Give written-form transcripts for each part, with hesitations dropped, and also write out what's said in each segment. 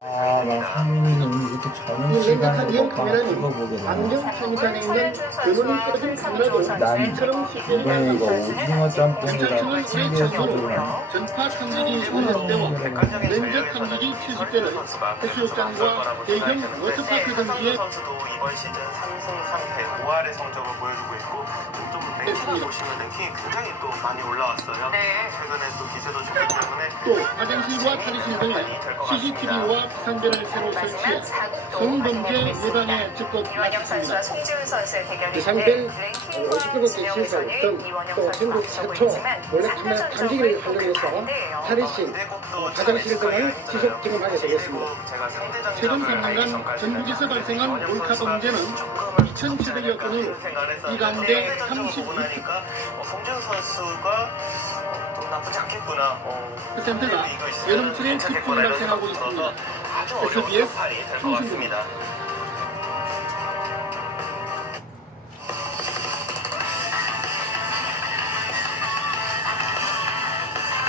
나 상민이는 이렇게 저녁 시간에 이용 먹방 카메라는 찍어보게 되네. 안경 창간에 있는 그물을 꺼진 카메라도 난 이처럼 이번에 이거 오징어 짬뽕이랑 참기름 소주랑 전파 탐지기 50대와 렌즈 탐지기 70대를 해수욕장과 대형 워터파크 등지에 선수도 이번 시즌 3승 3패 5할의 성적을 보여주고 있고 좀 랭킹을 보시면 랭킹이 굉장히 또 많이 올라왔어요. 최근에 또 기세도 좋기 때문에 또 화장실과 탈의실 등에 CCTV와 비상벨을 새로 설치해 성범죄 예방에 적극 이원영 선수와 나섰습니다. 송지훈 선수의 대결인데 비상벨 랭킹 50개밖에 진영에서는 실수했던 이원영 또 선수가 전국 앞서고 최초 있지만 몰래 카메라 3점 탐지기를 점수를 활용해서 가는데요. 탈의실, 화장실 등을 지속 증언하게 되겠습니다. 최근 3년간 전국에서 발생한 몰카 범죄는 2,700여 건으로 이 가운데 32%가 송지훈 선수가 좀 나쁘지 않겠구나. 여름철에 집중이 발생하고 있습니다. 아주 어려운 SBS 판이 될 것 송신입니다. 같습니다.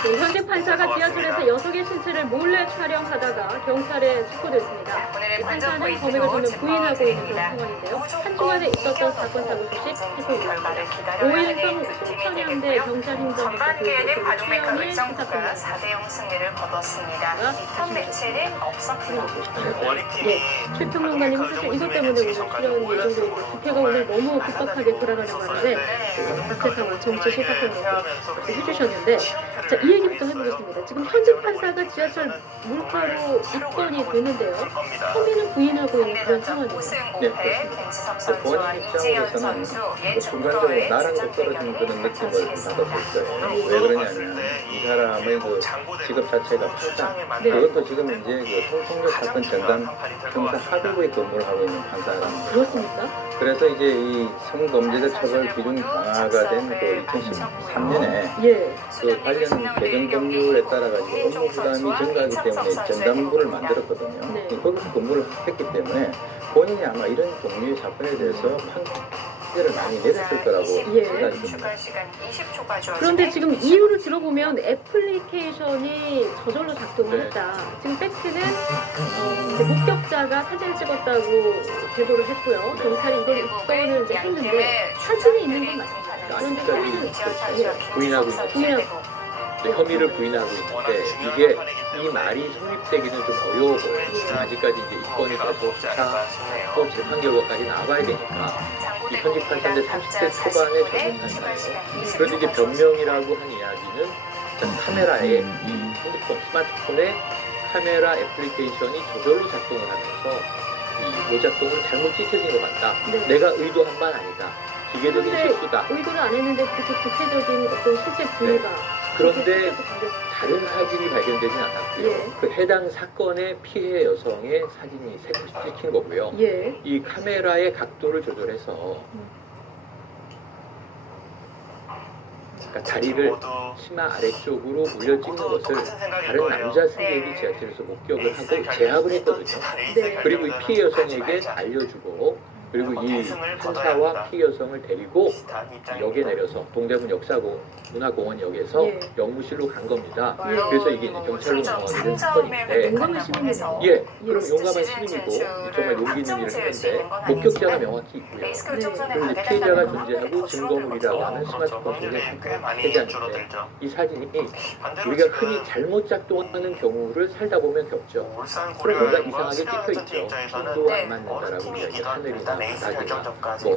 네, 현직 판사가 지하철에서 여성의 신체를 몰래 촬영하다가 경찰에 체포됐습니다. 오늘의 이 관전 판사는 포인트로 범행을 주는 부인하고 있는 그런 짚어드립니다. 상황인데요. 한동안에 있었던 사건 사고 소식 살펴보겠습니다. 5일성 송천현대 경찰행정부 전반기에는 바둑메카 최연의 의정부가 수사권 4대0 승리를 거뒀습니다. 이번 매체는 없었고요. 네, 최평론가님 사실 이것 때문에 오늘 출연 예정돼 있고 집회가 오늘 너무 급박하게 돌아가는 바람에 국회 상황 정치 소사평론가 해주셨는데 자, 이 얘기부터 해보겠습니다. 지금 현직 판사가 지하철 물가로 입건이 되는데요. 혐의는 부인하고 있는 그런 상황이에요. 네, 김지섭 본인 선수와 이지연 입장으로서는 선수, 순간적으로 나랑 떨어지는 그런 느낌을 받았을 거예요. 왜 그러냐면 이 사람의 그 직업 자체가 판사. 네. 그것도 지금 이제 그 성폭력 사건 전담 형사 합의부에 근무를 하고 있는 판사라는 거예요. 그렇습니까? 그래서 이제 이 성범죄자 처벌 기준이 강화가 된 그 2013년에 예. 그 관련 개정 법률에 따라 가지고 업무 부담이 증가하기 때문에 전담부를 만들었거든요. 네. 거기서 근무를 했기 때문에 본인이 아마 이런 종류의 사건에 대해서 판결을 많이 내렸을 거라고 예. 생각이 듭니다. 추가 시간 20초가 주어지네. 그런데 지금 이유를 들어보면 애플리케이션이 저절로 작동을 네. 했다. 지금 팩트는 이제 목격자가 사진을 찍었다고 제보를 했고요. 경찰이 이걸 입건을 이제 했는데 사진이 있는 건 맞습니다. 그런데 혐의는 부인하고 있는 부인하고 혐의를 부인하고 있는데 이게 이 말이 성립되기는 좀 어려워 보여요. 아직까지 이제 입건이 돼서 수사 또 재판 결과까지 나와야 되니까 이 현직 판사인데 30대 초반의 전문 판사예요. 그래도 이제 변명이라고 한 이야기는 일단 카메라에 이 핸드폰, 스마트폰에 카메라 애플리케이션이 저절로 작동을 하면서 이 오작동을 잘못 찍혀진 것 같다. 네. 내가 의도한 바는 아니다. 기계적인 그런데 실수다. 의도를 안 했는데 그렇게 구체적인 어떤 실제 부위가 그런데 다른 사진이 발견되진 않았고요. 예. 그 해당 사건의 피해 여성의 사진이 찍힌 거고요. 예. 이 카메라의 각도를 조절해서 그러니까 다리를 치마 아래쪽으로 올려 찍는 것을 다른 남자 승객이 지하철에서 목격을 하고 제압을 했거든요. 네. 그리고 이 피해 여성에게 알려주고 그리고 이 판사와 피해 여성을 데리고 역에 내려서 동대문 문화공원역에서 예. 영무실로 간 겁니다. 예. 그래서 이게 이제 경찰로 넘어가게 된 사건인데 용감한 시민이네요. 예, 그럼 용감한 시민이고 정말 용기 있는 일을 했는데 목격자가 명확히 있고요. 그리고 이제 피해자가 존재하고 증거물이라고 하는 스마트폰 속에 해자인데 이 사진이 우리가 흔히 잘못 작동하는 경우를 살다 보면 겪죠. 그럼 뭔가 이상하게 찍혀있죠. 핀도 안 맞는다라고 우리가 하늘이나 바닥이나 뭐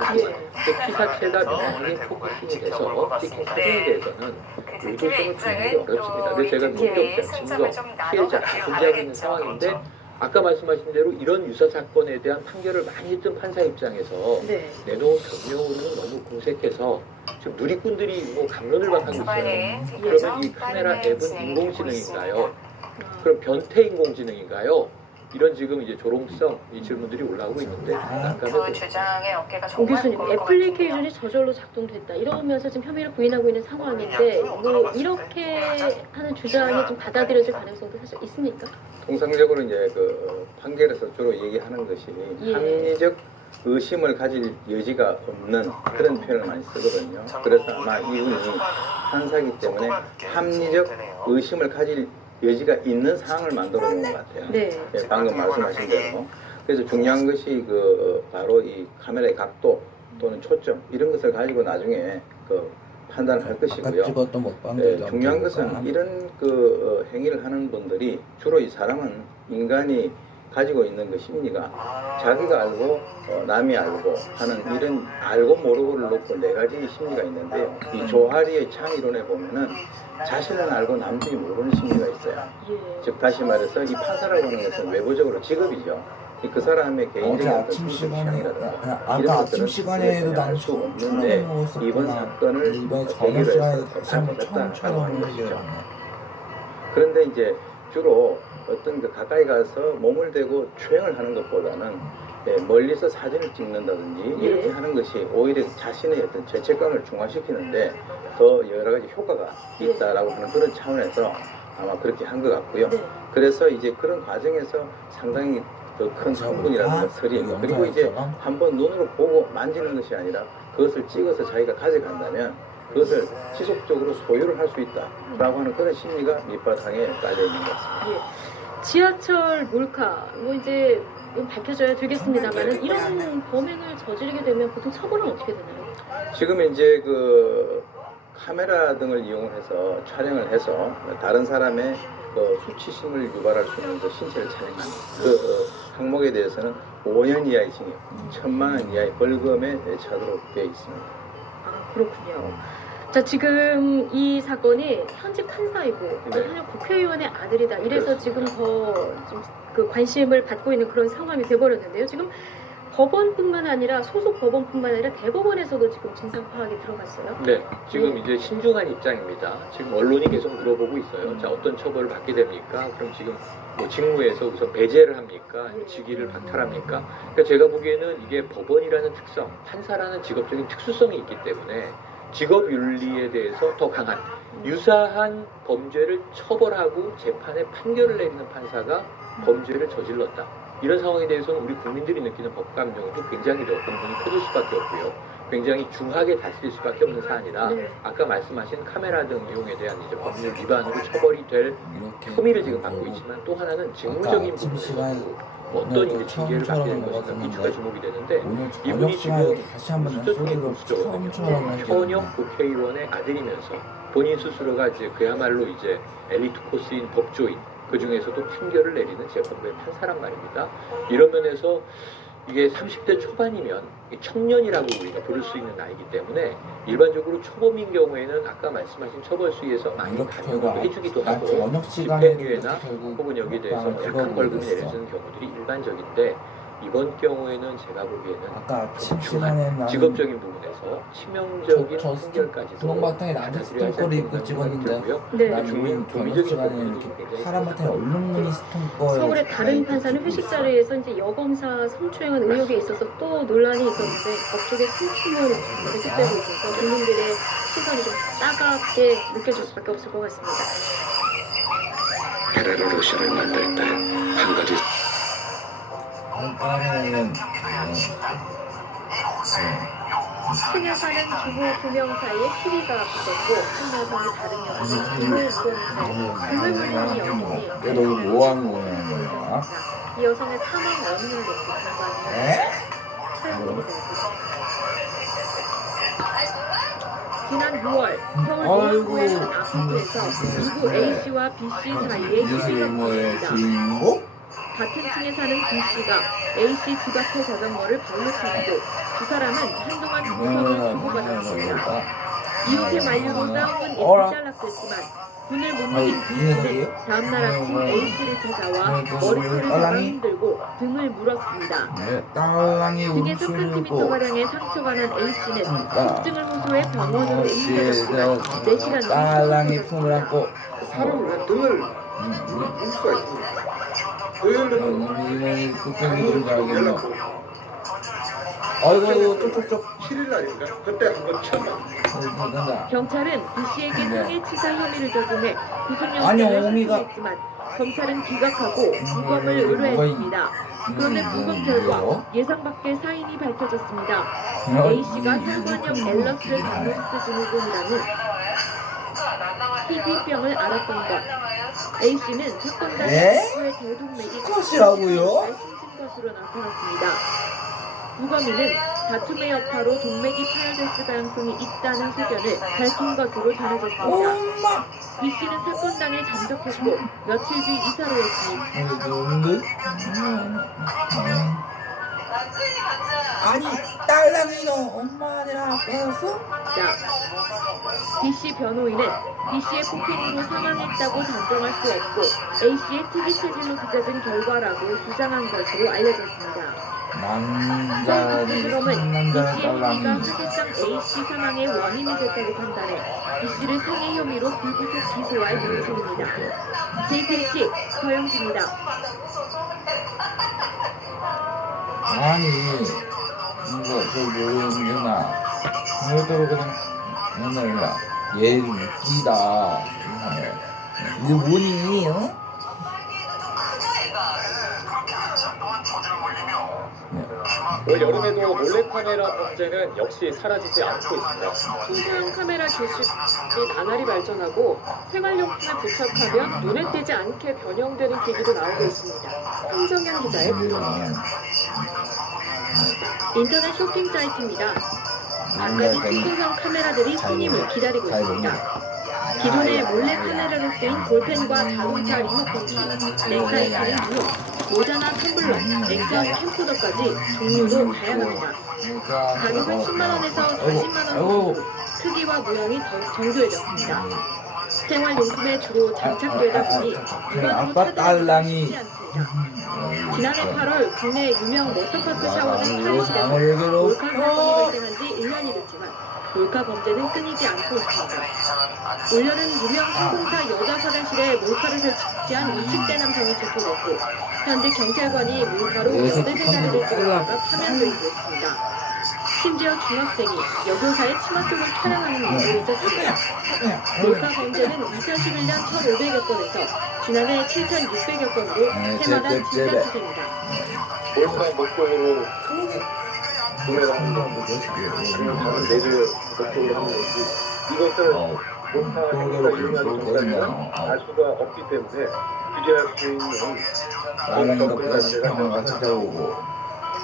그 피사체가 명확히 포커싱이 돼서 찍힌 사진에 대해서는 의도성을 주장하기 어렵습니다. 그래서 제가 목격자, 증거, 피해자 존재하고 있는 상황인데 아까 말씀하신 대로 이런 유사 사건에 대한 판결을 많이 했던 판사 입장에서 네. 내놓은 변명으로는 너무 공색해서 지금 누리꾼들이 뭐 감론을 박하고 있어요. 그러면 이 카메라 앱은 인공지능인가요? 그럼 변태 인공지능인가요? 이런 지금 이제 조롱성 이 질문들이 올라오고 있는데 그 주장의 어깨가 오 정말 교수님, 무거울 것 애플리케이션이 저절로 작동됐다. 이러면서 지금 혐의를 부인하고 있는 상황인데 뭐 이렇게 하는 주장이 좀 받아들여질 가능성도 사실 있습니까? 통상적으로 이제 그 판결에서 주로 얘기하는 것이 예. 합리적 의심을 가질 여지가 없는 그런 표현을 많이 쓰거든요. 그래서 아마 이분이 판사이기 때문에 합리적 의심을 가질 여지가 있는 상황을 만들어 놓은 것 같아요. 네. 예, 방금 말씀하신 대로. 그래서 중요한 것이 바로 이 카메라의 각도 또는 초점 이런 것을 가지고 나중에 판단을 할 아까 것이고요. 찍었던 먹방들 중요한 것은 이런 행위를 하는 분들이 주로 이 사람은 인간이 가지고 있는 그 심리가 자기가 알고 남이 알고 하는 이런 알고 모르고를 놓고 네 가지 심리가 있는데요. 이 조하리의 창이론에 보면은 자신은 알고 남들이 모르는 심리가 있어요. 즉 다시 말해서 이 판사라고 하는 것은 외부적으로 직업이죠. 그 사람의 어제 개인적인 아침 시간에 아까 이런 아침 것들은 시간에도 나는 알수 없는데 처럼 먹었었구나. 이번 사건을 이번 저녁 계기로 시간에 해서 다시 한번 발견했다라고 처음처럼 하는 것이죠. 얘기를 하네. 그런데 이제 주로 어떤 가까이 가서 몸을 대고 추행을 하는 것보다는 멀리서 사진을 찍는다든지 이렇게 하는 것이 오히려 자신의 어떤 죄책감을 중화시키는데 더 여러 가지 효과가 있다라고 하는 그런 차원에서 아마 그렇게 한 것 같고요. 그래서 이제 그런 과정에서 상당히 더 큰 성분이라든가 서림 그리고 이제 한번 눈으로 보고 만지는 것이 아니라 그것을 찍어서 자기가 가져간다면 그것을 지속적으로 소유를 할 수 있다라고 하는 그런 심리가 밑바탕에 깔려 있는 것 같습니다. 지하철 몰카 뭐 이제 밝혀져야 되겠습니다만은 이런 범행을 저지르게 되면 보통 처벌은 어떻게 되나요? 지금 이제 카메라 등을 이용해서 촬영을 해서 다른 사람의 수치심을 유발할 수 있는 신체를 촬영하는 항목에 대해서는 5년 이하의 징역, 1,000만 원 이하의 벌금에 처하도록 되어 있습니다. 아, 그렇군요. 자, 지금 이 사건이 현직 판사이고 현역 국회의원의 아들이다. 이래서 지금 더 좀 관심을 받고 있는 그런 상황이 돼버렸는데요. 지금 법원뿐만 아니라 소속 법원뿐만 아니라 대법원에서도 지금 진상 파악이 들어갔어요. 네, 지금 이제 신중한 입장입니다. 지금 언론이 계속 물어보고 있어요. 자, 어떤 처벌을 받게 됩니까? 그럼 지금 뭐 직무에서 우선 배제를 합니까? 직위를 박탈합니까? 그러니까 제가 보기에는 이게 법원이라는 특성, 판사라는 직업적인 특수성이 있기 때문에 직업 윤리에 대해서 더 강한 유사한 범죄를 처벌하고 재판에 판결을 내리는 판사가 범죄를 저질렀다. 이런 상황에 대해서는 우리 국민들이 느끼는 법 감정도 굉장히 더 공분이 커질 수밖에 없고요. 굉장히 중하게 다스릴 수밖에 없는 사안이라 아까 말씀하신 카메라 등 이용에 대한 이제 법률 위반으로 처벌이 될 혐의를 지금 받고 있지만 또 하나는 직무적인 부분에서도 어떤 이제 징계를 받게 될 것인가 이주가 주목이 되는데 이분이 지금 수도권 구치소거든요. 현역 국회의원의 아들이면서 본인 스스로가 이제 그야말로 이제 엘리트 코스인 법조인 그 중에서도 판결을 내리는 재판부의 판사란 말입니다. 이런 면에서 이게 30대 초반이면 청년이라고 우리가 부를 수 있는 나이기 때문에 일반적으로 초범인 경우에는 아까 말씀하신 처벌 수위에서 많이 감형을 해주기도 하고 집행유예나 혹은 여기에 대해서 약한 벌금이 내려지는 경우들이 일반적인데 이번 경우에는 제가 보기에는 아까 아침 좀 시간에 중한 직업적인 부분에서 치명적인 판결까지도 분홍바탕에 나한테 스톤거를 입고 찍었는데 나는 저녁 시간에 이렇게 파란바탕에 얼룩무늬 스톤거 서울의 다른 판사는 회식 자리에서 이제 여검사 성추행한 의혹에 있어서 또 논란이 있었는데 법조계 성추행을 계속되고 있어서 국민들의 시선이 좀 따갑게 느껴질 수밖에 없을 것 같습니다. 페레로 로션을 만들 때 한 가지 층에 사는 주부 2명 사이에 시비가 붙었고 한 여성이 다른 여성을 등을 물었는데 등을 물는 이 여성이 너 이거 뭐 하는 거야? 이 여성의 사망 원인을 놓고 공부하는 지난 6월 서울 노원구의 한 아파트에서 누구 A씨와 B씨 사이에 시비가 붙었습니다. 같은 층에 사는 B씨가 A씨 집 앞에 자전거를 발로 차고 두 사람은 한동안 동선을 주고받았습니다. 이웃의 만류로 싸움은 일찍 잘락됐지만 분을 못 이긴 B씨는 다음날 아침 A씨를 찾아와 머리털을 잡아 흔들고 등을 물었습니다. 등에서 1cm가량의 상처가 난 A씨는 통증을 호소해 병원으로 옮겨졌지만 4시간 딸랑이 품을 안고 사람을 등을 물 수가 있습니다. 이번에 뚜껑이 좀 달겠네. 아이고 쪽쪽쪽 7일날인가 그때 한번 처음 봤습니다. 경찰은 B씨에게 상해치사 혐의를 적용해 아니, 구속영장을 어미가 선고했지만 검찰은 기각하고 부검을 의뢰했습니다. 그런데 부검 결과 예상 밖의 사인이 밝혀졌습니다. A씨가 혈관형 앨러스를 디аг노스 증후군이라는 희귀병을 앓았던 것. A씨는 사건 당시 에? 그의 대동맥이 것이라고요? 말씀진 것으로 나타났습니다. 무검이는 다툼의 여파로 동맥이 파열됐을 가능성이 있다는 소견을 밝힌 것으로 전해졌습니다. 엄마. B씨는 사건 당일 잠적했고 며칠 뒤 이사를 했으니 누군데? 아니 딸랑이 너 엄마들이랑 빼었어? B씨 변호인은 B씨의 폭행으로 사망했다고 단정할 수 없고 A씨의 특이 체질로 빚어진 결과라고 주장한 것으로 알려졌습니다. 남자들이 그럼은 상남자는 B씨의 행위가 딸랑이. 사실상 A씨 사망의 원인이 됐다고 판단해 B씨를 상해 혐의로 불구속 기소할 방침입니다. JPC 서영수입니다. 아니 이거 저 뭐였나 오늘도 그냥 오늘 얘 웃기다 이거 뭐니? 어? 올 여름에도 몰래카메라 범죄는 역시 사라지지 않고 있습니다. 소형 카메라 기술이 나날이 발전하고 생활용품에 부착하면 눈에 띄지 않게 변형되는 기기도 나오고 있습니다. 황정현 기자의 보도. 인터넷 쇼핑 사이트입니다. 한 가지 초소형 카메라들이 손님을 기다리고 있습니다. 기존의 몰래 카메라로 쓰인 볼펜과 자동차 리모컨기, 렌카이트는 물론 모자나 텀블러, 액션 캠코더까지 종류도 다양합니다. 가격은 10만원에서 40만원, 크기와 모양이 더 정교해졌습니다. 생활용품에 주로 장착되다 보니 아빠 딸랑이. 쉽지 않습니다. 지난해 8월 국내 유명 워터파크 샤워장 탈의실에서 상을 몰카 괴롭혀. 사건이 발생한 지 1년이 됐지만 몰카 범죄는 끊이지 않고 있습니다. 올여름 유명 항공사 여자 화장실에 몰카를 설치한 20대 남성이 체포됐고 현재 경찰관이 몰카로 여대생 자리를 찍어다가 파면되기도 했습니다. 심지어 중학생이 여교사의 치마 속을 촬영하는 일도 있었습니다. 몰카 범죄는 2011년 1,500여 건에서 지난해 7,600여 건으로 해마다 증가 추세입니다. 몰카 목적으로 구매를 하는 거 아니면 다른 매를 목적으로 하는 거지 이것을 몰카 행위가 이용하는 정당이나 알 수가 없기 때문에 규제할 수 있는 딸랑이가 플라스틱병을 같이 태우고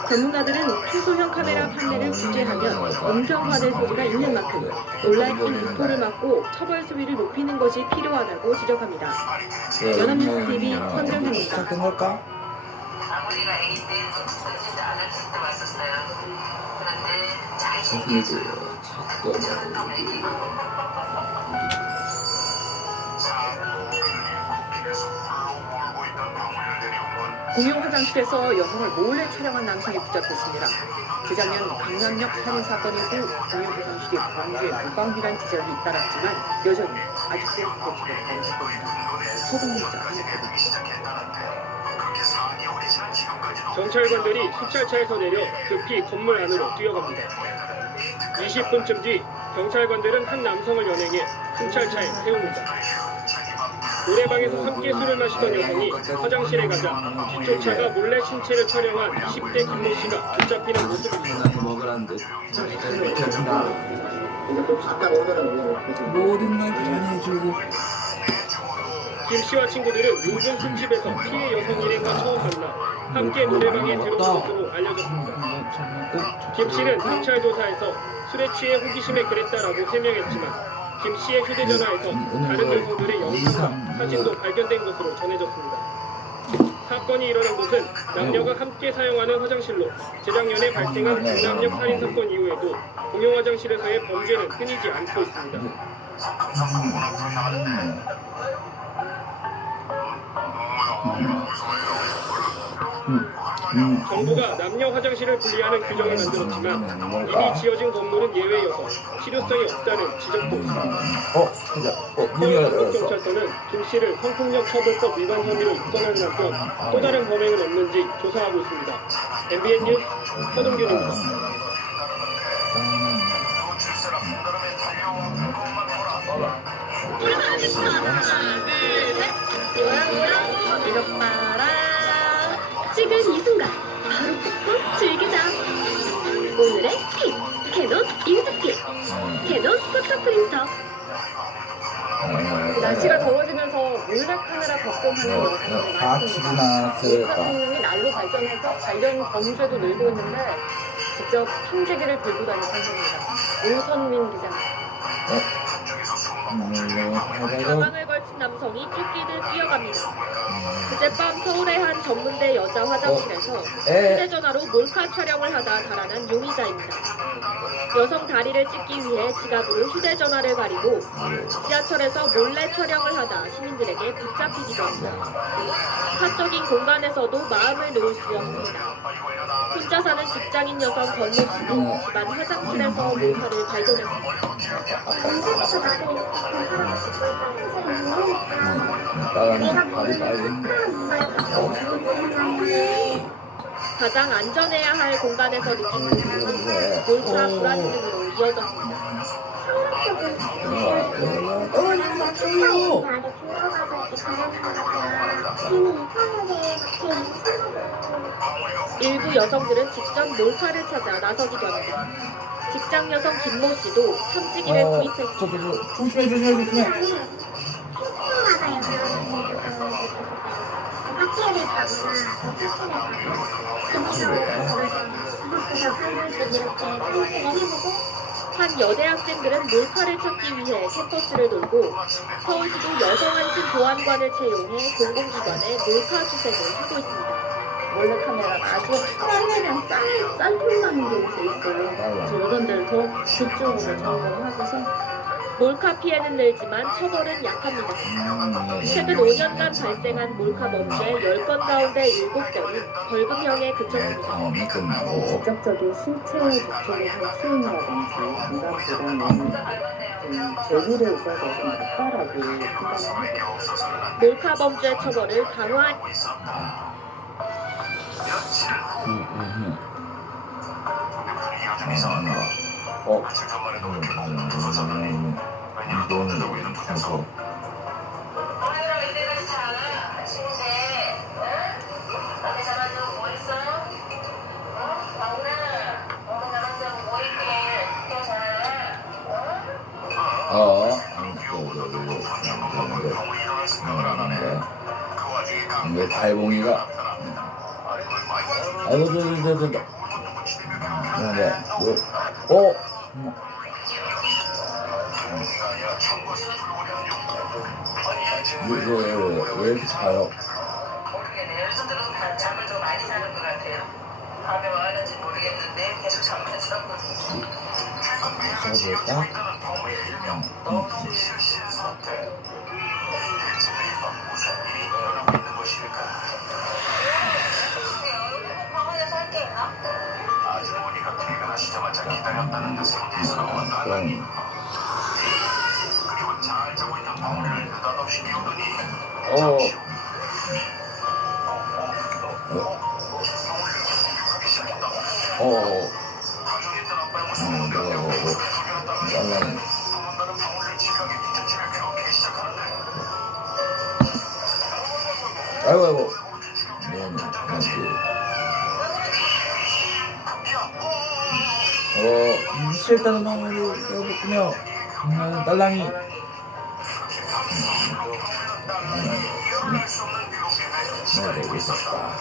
전문가들은 초소형 카메라 판매를 규제하면 음성화될 소지가 있는 만큼 온라인 유포를 막고 처벌 수위를 높이는 것이 필요하다고 지적합니다. 연합뉴스 TV 선정현입니다. 시작된 걸까? 우리가 아기 때부터 쓰지 않을 때 왔었어요. 그런데 공용 화장실에서 여성을 몰래 촬영한 남성이 붙잡혔습니다. 재작년 강남역 살인 사건이 후 공용 화장실이 광주의 무방비란 지적이 잇따랐지만 여전히 아직도 대책을 가능합니다. 서동문자 경찰관들이 수찰차에서 내려 급히 건물 안으로 뛰어갑니다. 20분쯤 뒤 경찰관들은 한 남성을 연행해 순찰차에 태웁니다. 노래방에서 함께 술을 마시던 여성이 화장실에 가자 뒤쫓아가 몰래 신체를 촬영한 20대 김모 씨가 붙잡히는 모습입니다. 모든 걸 계산해주고 김 씨와 친구들은 인근 술집에서 피해 여성 일행과 처음 만나 함께 노래방에 들어온 것으로 알려졌습니다. 김 씨는 경찰 조사에서 술에 취해 호기심에 그랬다라고 해명했지만 김 씨의 휴대전화에서 다른 여성들의 영상과 사진도 발견된 것으로 전해졌습니다. 사건이 일어난 곳은 남녀가 함께 사용하는 화장실로 재작년에 발생한 강남역 살인 사건 이후에도 공용 화장실에서의 범죄는 끊이지 않고 있습니다. 정부가 남녀 화장실을 분리하는 규정을 만들었지만 이미 지어진 건물은 예외여서 실효성이 없다는 지적도 있습니다. 서울 한국경찰서는 김 씨를 성폭력 처벌법 위반 혐의로 입건하는 한편 또 다른 범행은 없는지 조사하고 있습니다. MBN 뉴스 서동균입니다. 이것 봐라. 지금 이 순간 바로 뜯고 즐기자. 오늘의 팁! 캐논 인스틱 캐논 포토 프린터. 날씨가 더워지면서 몰래카메라 걱정하는 여성들이 과학치기 많습니다. 나왔을까? 몰카성능이 날로 발전해서 관련 범죄도 늘고 있는데 직접 핑계기를 들고 다니는 상황입니다. 오선민 기자입니다. 가방을 걸친 남성이 쫓기듯 뛰어갑니다. 그제밤 서울의 한 전문대 여자 화장실에서 휴대전화로 몰카 촬영을 하다 달아난 용의자입니다. 여성 다리를 찍기 위해 지갑으로 휴대전화를 가리고 지하철에서 몰래 촬영을 하다 시민들에게 붙잡히기도 합니다. 사적인 공간에서도 마음을 놓을 수 없습니다. 혼자 사는 직장인 여성 권모 씨도 집안 화장실에서 몰카를 발견했습니다. 가장 안전해야 할 공간에서 느낀 고통은 몰카 불안증으로 이어졌습니다. 일부 여성들은 직접 몰카를 찾아 나서기도 합니다. 직장 여성 김모 씨도 탐지기를 구입했습니다. 조심해. 한 여대 학생들은 몰카를 찾기 위해 캠퍼스를 돌고 서울시도 여성안심 보안관을 채용해 공공기관에 몰카 수색을 하고 있습니다. 몰래카메라가 아주 하나하나 쌀통나는 게 요새 있어요. 그래서 여러분들 더 집중으로 점검을 하고서 몰카 피해는 늘지만 처벌은 약합니다. 최근 5년간 발생한 몰카 범죄 10건 가운데 7건은 벌금형에 그쳤습니다. 직접적인 신체 접촉을 한 수행이라든지 인간보다는 좀 재미를 있어서 좀 낫다라고 판단합니다. 몰카 범죄 처벌을 강화. 달봉이가 왜 이렇게 자요? 모르겠네요. 요즘 들어서 잠을 좀 많이 자는 것 같아요. 밤에 뭐 하는지 모르겠는데 계속 잠만 자거든요. 자볼까? 병원에서 할 게 있나? 아주머니가 퇴근하시자마자 기다렸다는 듯 상태에서 나왔다니. 그리고 잘 자고 있는 방울을 느닷없이 깨우더니 잠시 후 가정했던 아빠의 모습을 도망가는 방울을 집요하게 뒤쫓으며 그렇게 시작하는데 아이고 싫다는 마음으로 깨워보며 딸랑이 내가 있었다.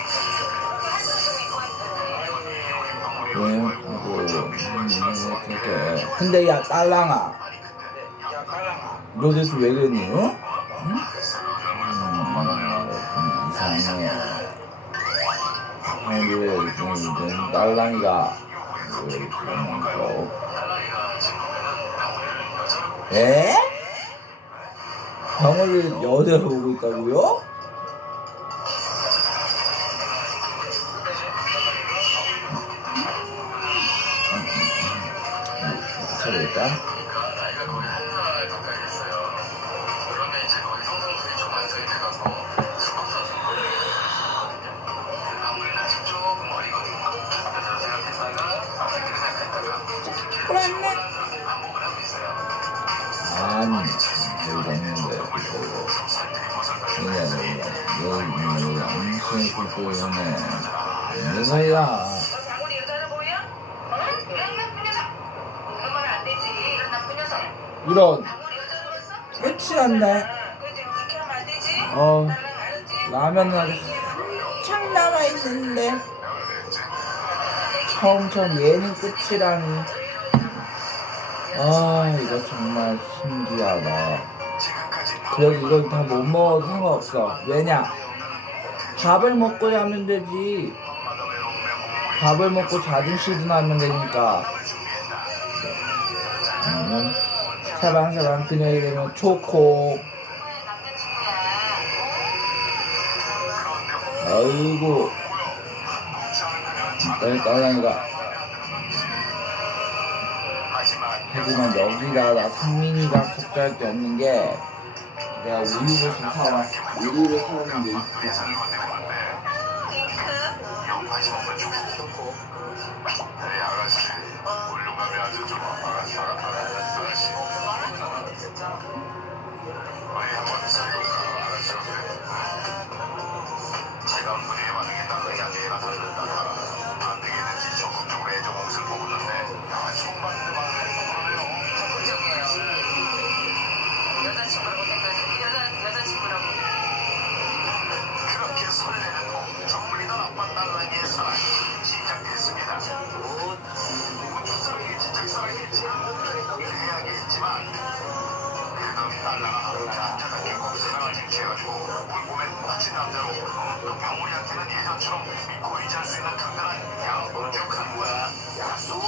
근데 야 딸랑아, 너 대체 왜 그랬니? 응? 좀 이상해. 우리 딸랑이가 왜 그러는 거? 에? 병을 여자로 보고 있다고요? 맞춰볼까? 아니, 여기가 있는데, 여기 암수에 꽂고 있네. 내 사이야. 장훈이 여자를 보여? 어? 이런 나쁜 녀석. 그러면 안 되지. 이런 나쁜 녀석. 이런. 장훈이 여자로 봤어? 끝이 났네. 라면은 아직 한창 남아있는데 처음처럼 얘는 끝이라니. 이거 정말 신기하다. 그래도 이걸 다 못 먹어도 상관없어. 왜냐? 밥을 먹고 자면 되지. 밥을 먹고 자존심도 하면 되니까. 사방사방 그녀에 되면 초코. 아이고 딸랑이가. 하지만 여기다 나 상민이가 걱정할 게 없는 게 내가 우유를 좀 사와. 우유를 사왔는데 아가씨 훌륭함이 아주 좀 아가씨 우리 한번 살펴볼까 아가씨 차가운 분위기 반응에 따라 야기에 나타났다 안 되겠는지 적극적으로 애정 옷을 뽑았는데 손만 적극적이에요. 여자친구라고 여자친구라고 그렇게 설레는 몸 정물이던 아빠 딸랑이의 사랑이 시작됐습니다. 우주 사랑이 진짜 사랑이지 해야겠지만 그럼 딸랑아 자자답게 곱사랑을 쟁취해가지고 몸에 묻힌 남자로 또 병우리한테는 예전처럼 믿고 의지할 수 있는 든든한 양보를 기억하는 거야. 약속?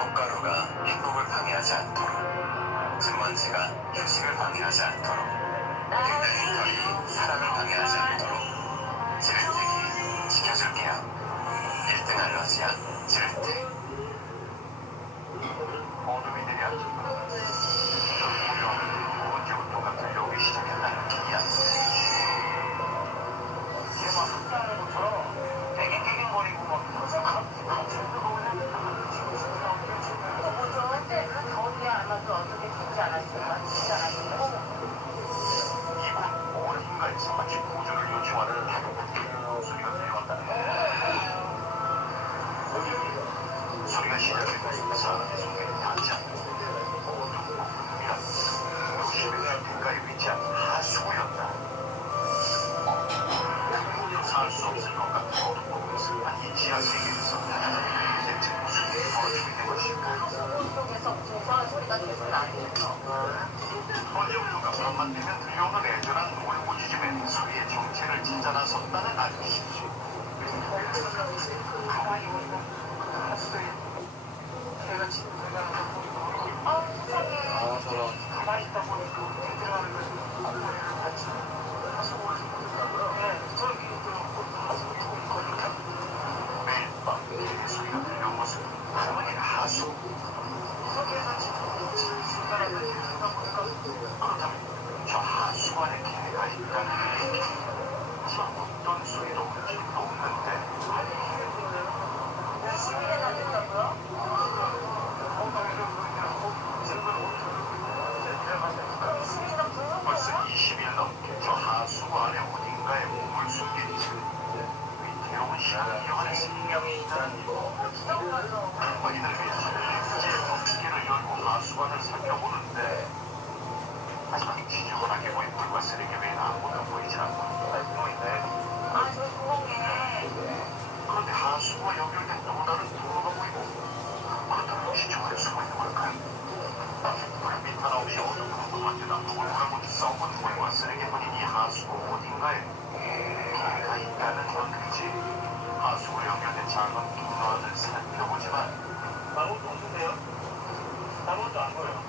꽃가루가 행복을 방해하지 않도록 진먼지가 휴식을 방해하지 않도록 굉장히 털이 사랑을 방해하지 않도록 지를테기 지켜줄게요. 1등 알러지야 지를테. 어둠이 내려앉은 언제부턴가 들려오기 시작했다는 기이한 이게 막 흡사하는 것처럼 깨갱깨갱거리고 막 항상 같이 보면 이곳 어딘가에서 마치 구조를 요청하는 소리가 들려왔다는 소리가 시작되고 사람의 속에는 닿지 않는 어둠 공중이란 60여 대가에 위치한 하수구였다. 살 수 없을 것 같은 어둠 공중은 이 지하 세계에서 대체 무슨 일이 벌어지고 있는 것일까? 속에서 무서운 소리가 계속 나겠어. 언제부턴가 밤만 되면 들려오는 애절한 울부짖음에 소리의 정체를 찾아 나섰다는 아저씨. 가만히 보니까 가수들이 걔가 지금 생각하는 거 세상에 저런 가만히 있다 보니까 들어가는 것이 앞머리를 같이 하수구를 듣더라고요. 네, 저기 하수구 거니까 매일 밤 소리가 들려온 것은 가만히 하수 속에서 지금 순간에도 생각보니까 그렇다면 저 하수 안에 개가 있다는 얘기 지금 어떤 소리도 없는데 시민에 나는다고요? 벌써 20일 넘게 저 하수구 안에 어딘가에 몸을 숨긴 채 위태로운 시간을 이어가는 생명이 있다는 거 할머니들 위해서 제 덮개를 열고 하수관을 살펴보는데 하지만 지저분하게 보인 물과 쓰레기 외에는 아무것도 보이지 않고 구멍인데 저 구멍에 그런데 하수구와 연결된 또 다른 도로가 보이고 그렇다면 혹시 저에 숨어있는 걸까요? 불빛 하나 없이 어두컴컴한데나 누굴하고 썩은 물과 쓰레기뿐인 이 하수구 어딘가에 개가 있다는 건지 하수구로 연결된 작은 도로안을 살펴보지만 아무것도 없는데요? 아무것도 안 보여요.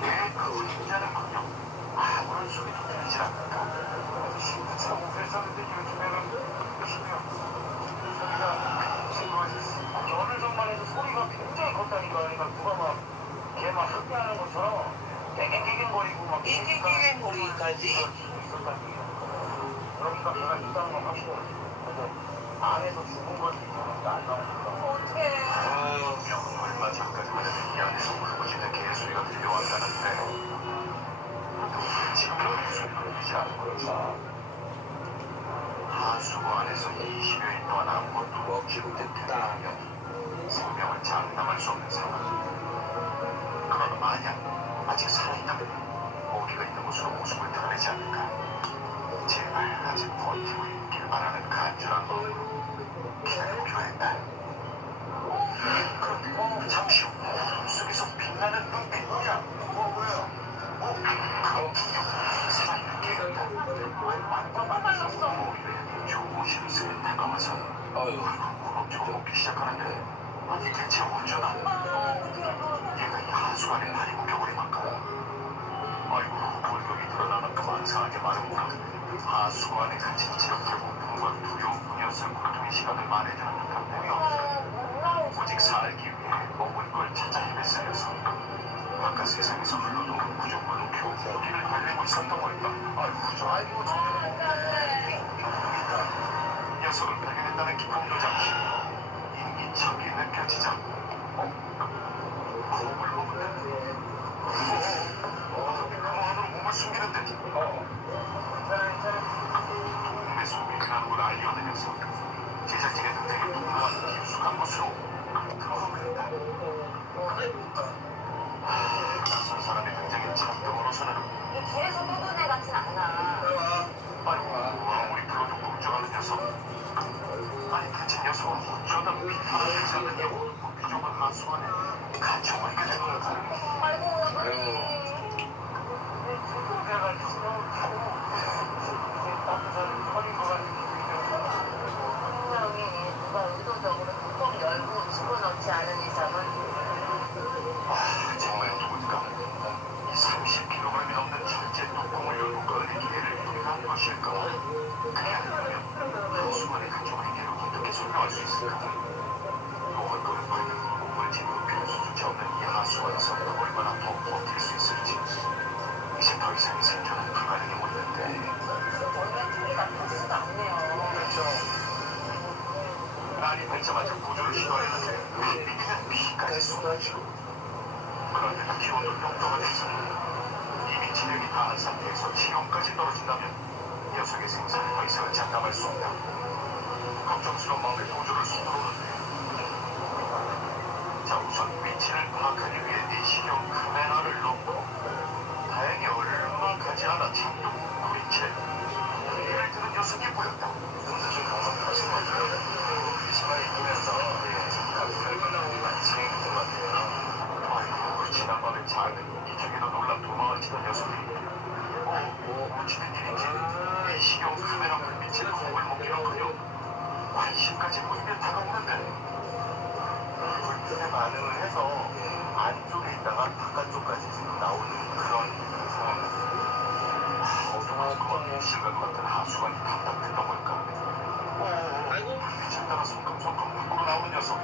그 그림자는커녕 아무런 소리도 들리지 않는다. 참 회사인데 요즘에는 소리가 어느 전만 해도 소리가 굉장히 컸다니까. 그러니까 누가 막 걔 막 흡기하는 것처럼 깨갱깨갱거리고 막 깨갱깨갱거리기까지 있었다는 얘기야. 여기가 걔가 있다는 건 확실해. 방에서 죽은 건지 안 나오니까. 얼마 전까지만 해도 이 안에서 울고 짖는 개소리가 들려왔다는데 지금 그런 소리가 들리지 않은 거지. 하수구 안에서 20여일 동안 아무것도 먹지도 못했다면 생명을 장담할 수 없는 상황. 그러나 만약 아직 살아있다면 먹이가 있는 곳으로 모습을 드러내지 않을까. 제발 아직 버티고 있길 바라는 간절한 마음으로 기다려보기로 했다. 그런데 잠시 후 구름 속에서 빛나는 눈빛. 뭐야? 뭐야? 그건 분명 살아있는 개였다. 먹이가 조심스레 다가와서 구렁텅 먹기 시작하는데 아니 대체 어쩌나 얘가 이 하수 안에 발이 묶여버리만까. 아이고 골격이 드러나는 그 망상하게 마른구나. 하수 안에 갇힌 지력대 고통과 두려운 뿐이었을 고통의 시간을 말해주는 듯한 보여. 오직 살기 위해 먹을 걸 찾아 헤맸을 녀석. 바깥 세상에서 흘러놓은 부족과 겨우기를 달리고 있었던 걸까. 아이고 녀석을 발견했다는 기쁨도 잠시 인기척이 느껴지자 호흡을 먹는데 어떻게 그 안으로 몸을 숨기는데 도움의 소리가 나는 걸 알려는 녀석. 제작진의 등장에 동그란 깊숙한 곳으로 들어가버린다. 낯선 사람의 등장에 잔뜩 얼어서는 길에서 떠도는 애 같진 않아. 아이고 아무리 불러도 걱정하는 녀석. 아니 대체 녀석은 어쩌다 비판을 찾느냐고 비좁은 하수 안에 갇혀버리게 된 걸까. 내가 따뜻한 털인 것 같은 분명히 누가 의도적으로 뚜껑 열고 집어넣지 않은 이상은 정말 누굴까? 이 30kg이 넘는 철제 뚜껑을 열고 꺼내기 애를 통한 것일까? 그게 아니라면 하수관에 갇혀버린 개를 어떻게 설명할 수 있을까? 노골거를 버리는 몸을 제대로 피울 수조차 없는 이 하수관에서 얼마나 더 버틸 수 있을지 이제 더 이상의 생존은 불가능해 보이는데. 원래 털이 나쁘지도 않네요. 그렇죠. 날이 밝자마자 구조를 시도했는데 비비는 피까지 쏟아지고 그런데도 기온도 0도가 돼서 이미 체력이 다한 상태에서 체온까지 떨어진다면 녀석의 생사를 더 이상은 장담할 수 없다. 걱정스러운 마음에 구조를 쏟아오는데 자 우선 위치를 파악하기 위해 내시경 카메라를 놓고 다행히 얼마 가지 않아 창도 구린 채 예를 드는 녀석이 보였다. 오늘 좀 감성 터진 것 같아요. 시간이 흐르면서 별별나무가 많이 진행된 것 같아요. 아이고 지난 밤에 작은 이쪽에도 놀란 도망을 치던 녀석이 어찌된 일인지 내시경 카메라 불빛에 겁을 먹기는커녕 관심까지 보이며 다가오는데 불빛에 반응을 해서 안쪽에 있다가 바깥쪽까지 지금 나오는 그런 상황이었어요. 어두운 건 실각 같은 하수관이 답답했던 걸까? 불빛에 따라 성큼성큼 밖으로 나오는 녀석.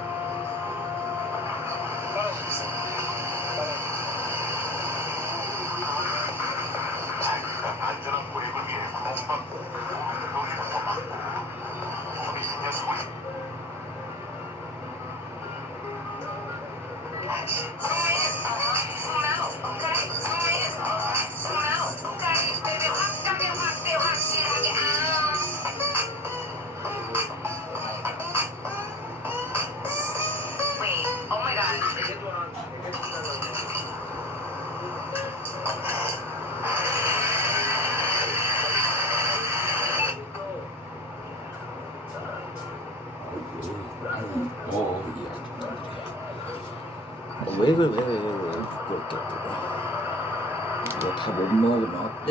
자기가 안전한 고립을 위해 구멍받고 엉덩이부터 막고 겁이 든 녀석을 Wait, oh my god. 왜 그래 왜 부끄럽게 이거 다 못 먹으면 어때?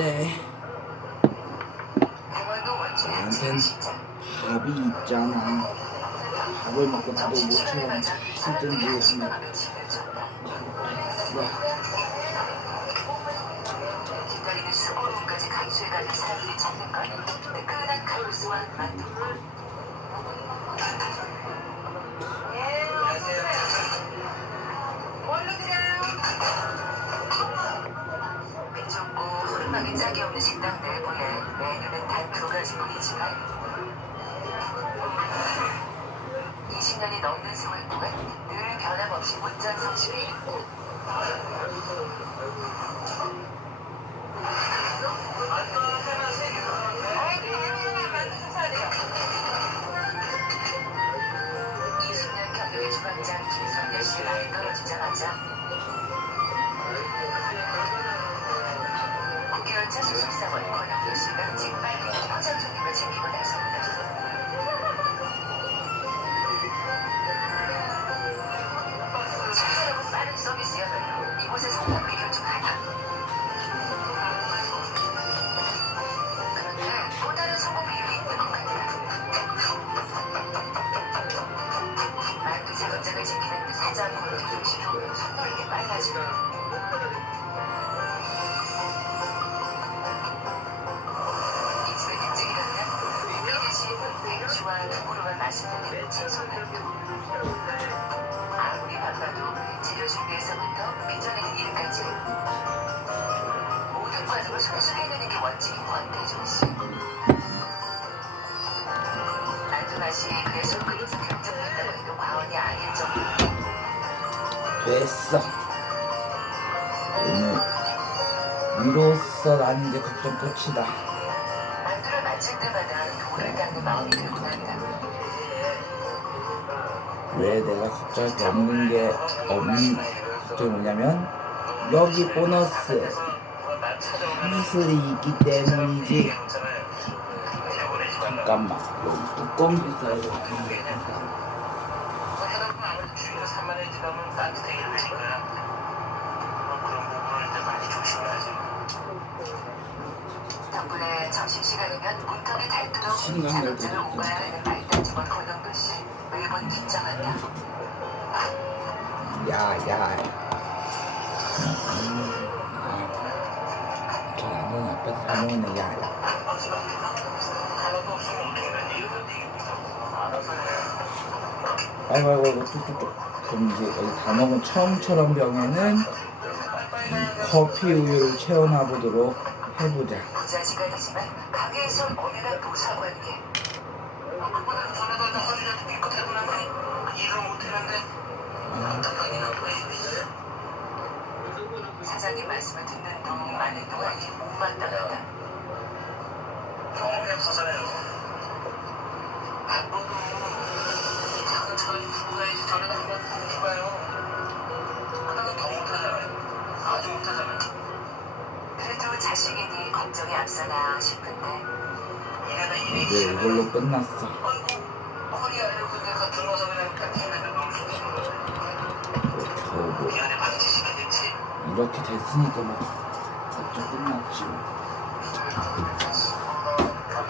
나한텐 밥이 있잖아. 밥을 먹고 나도 모처럼 쉬든지 하면 기다리는 수고로까지 감수해가는 사람들이 찾는 건 뜨끈한 칼국수와 만두국. 뭘로 드려요? 좁고 흐름하게 짝이 없는 식당 내부에 메뉴는 단 2가지뿐이지만 두부로만 맛있는 채소들도 아무리 바빠도 재료 준비에서부터 빚어내는 일까지 모든 과정을 손수레 해내는 게 원칙인 권태종 씨. 만두 맛이 그래서 그릇이 결정된다고 해도 과언이 아닐 정도로. 됐어. 오늘 위로써 나는 이제 걱정 끝이다. 만두를 만질 때마다 돌을 닦는 마음이 들고 난다. 왜 내가 걱정할 게 없는 게 뭐냐면 여기 보너스 한술이 있기 때문이지. 잠깐만 여기 뚜껑 비싸요. 아무래도 주위로 산만해지다 보면 따뜻하게 될 거야. 그런 부분을 이제 많이 조심해야지. 덕분에 점심시간이면 문턱에 닳도록 자동차를 오가야 하는 말단 직원 고정도 씨 매번 긴장한다. 야야. 저는 아빠도 잘 먹네. 야야. 하나도 없으면 어떻게 된 일이든 얘기부터 알아서 해. 아이고 뚝뚝뚝. 그럼 이제 여기 다 먹은 처음처럼 병에는 커피 우유를 채워놔보도록 해보자. 부자지간이지만 가게에선 어디나 노사관계. 그보다 전에도 허리라도 믿고 퇴근하면 일을 못했는데 답답하게 하고 있어요. 사장님 말씀을 듣는 동 많은 동안 이렇게 못마땅하다. 경험이 없어서요. 앞으로도 차근차근히 풀어가야지. 전에도 한번 해봐요. 그러다가 더 못하잖아요. 아주 못하잖아요. 그래도 자식이니 걱정이 앞서나 싶은데 이래다 일이 이제 이걸로 끝났어. 허리 아래로 내가 들어가서 그냥 땡땡이를 놓을 수 있는 거지. 겨우 미안해 방지시키겠지. 이렇게 됐으니까 뭐 걱정 끝났지.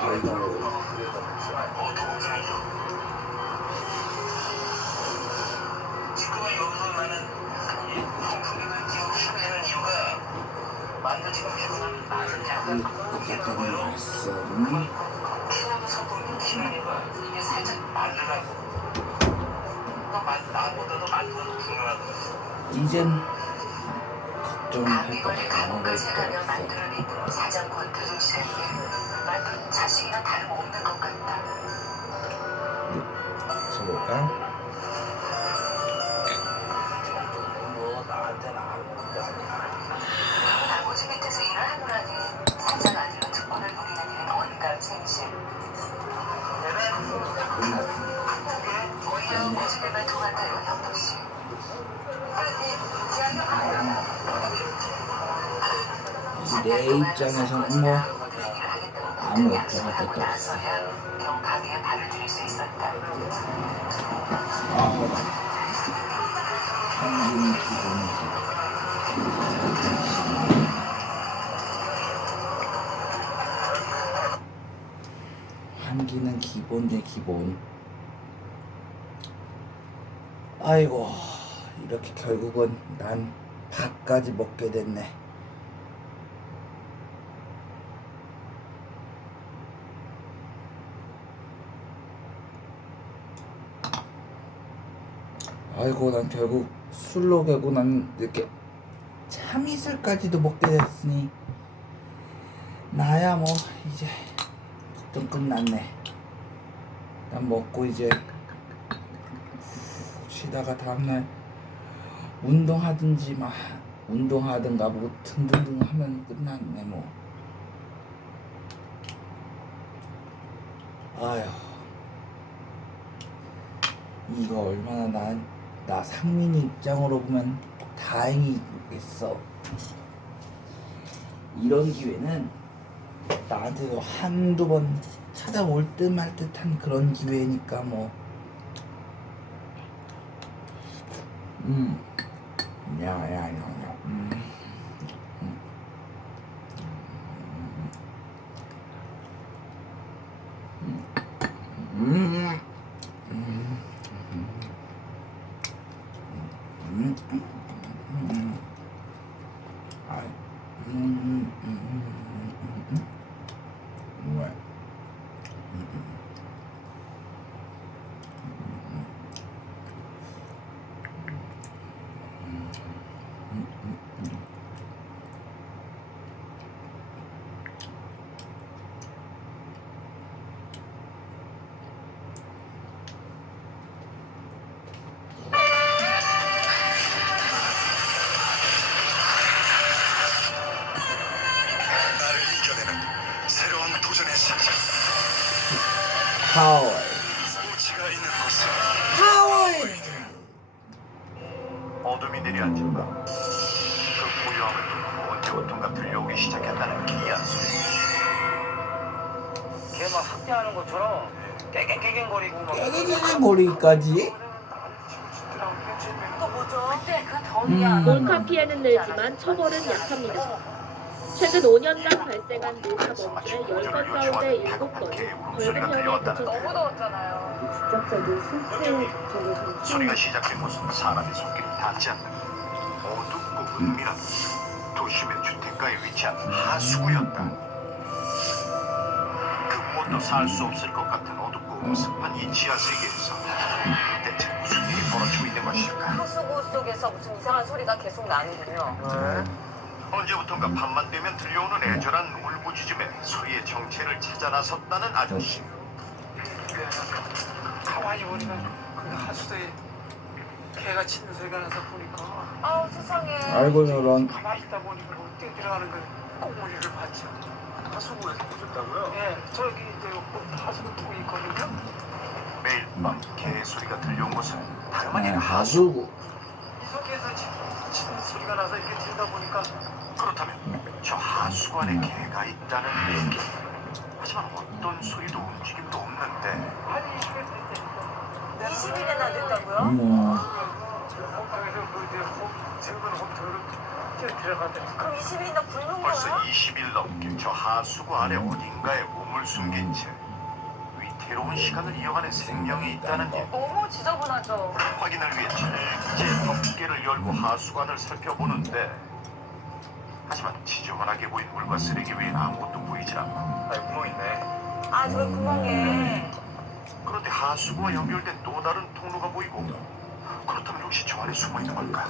아이고. 지금은 여기서 나는 이 통풍기를 끼고 수리하는 이유가 만두 지금 피곤하면 맛은 약간 똑같다는 말씀. 피나는 성분이 튀니까 이게 살짝 말르라고. 나보다도 만두가 더 중요하거든. 이젠 걱정할 감기 거 걸린 감옥까지 가며 아무것도 없어. 만두를 믿는 사장 권태종 씨에게 만두는 자식이나 다름없는 것 같다. 쳐볼까? 뭐 나한테는 아무것도 아니야. 아버지 밑에서 일을 하느라니 사장 아들로 특권을 누리는 일은 온감생심. 끝났습니다. 오히려 모집에만 통한다요, 형덕씨. 내 입장에서는 뭐 아무 걱정할 것도 없어. 병가게에 발을 들일 수 있었다. 한국인 기본이지. 한기는 기본이지 기본. 아이고 이렇게 결국은 난 밥까지 먹게 됐네. 아이고 난 결국 술로 개고 난 이렇게 참이슬까지도 먹게 됐으니 나야 뭐 이제 걱정 끝났네. 난 먹고 이제 쉬다가 다음날 운동하든가 뭐 등등등 하면 끝났네 뭐. 아휴 이거 얼마나 나 상민이 입장으로 보면 다행이겠어. 이런 기회는 나한테도 한두 번 찾아올 듯 말 듯한 그런 기회니까 뭐. 야야야야. 하와이. 하와이. 어둠이 내려앉은 밤, 그 고요함을 뚫고 언제부턴가 들려오기 시작했다는 기이한 소리. 걔 막 학대하는 것처럼 깨갱거리고 막 머리까지? 또 뭐죠? 그때 그 더위야. 몰카 피해는 늘지만 처벌은 약합니다. 최근 5년간 발생한 몰카 범죄 10건 가운데 7건이 벌금형에 그쳤습니다. 너무 더웠잖아요. 직접적인 신체적인 소리가 시작된 곳은 사람의 손길이 닿지 않는 어둡고 은밀한 도심의 주택가에 위치한 하수구였다. 그 무엇도 살 수 없을 것 같은 어둡고 음습한 이 지하 세계에서 대체 무슨 일이 벌어지고 있는 것일까? 하수구 속에서 무슨 이상한 소리가 계속 나는군요. 언제부턴가 밤만 되면 들려오는 애절한 울부짖음에 소리의 정체를 찾아 나섰다는 아저씨. 가만히 보니까 그 하수도에 개가 짖는 소리가 나서 보니까 아우 세상에. 아이고 저런. 가만히 있다 보니까 뭐 뛰어들어가는 그 꽁무니를 봤죠. 하수구에서 보셨다고요? 예, 저기 하수구 통이 있거든요. 매일 밤 개 소리가 들려온 것은 다름 아닌 하수구. 이 속에서 짖는 소리가 나서 이렇게 들다 보니까 그렇다면 저 하수구 안에 개가 있다는 얘기. 하지만 어떤 소리도 움직임도 없는데 아니 이게 20일이나 됐다고요? 홈통에서 그 지금은 홈통으로 들어가더니 그럼 20일이나 굶는 벌써 거야? 20일 넘게 저 하수구 안에 어딘가에 몸을 숨긴 채 위태로운 시간을 이어가는 생명이 있다는 일. 너무 지저분하죠. 확인을 위해 철저히 덮개를 열고 하수관을 살펴보는데 하지만 지저분하게 보인 물과 쓰레기 외엔 아무것도 보이질 않고 구멍 있네. 아, 저기 구멍에. 그런데 하수구와 연결된 또 다른 통로가 보이고 그렇다면 혹시 저 안에 숨어있는 걸까?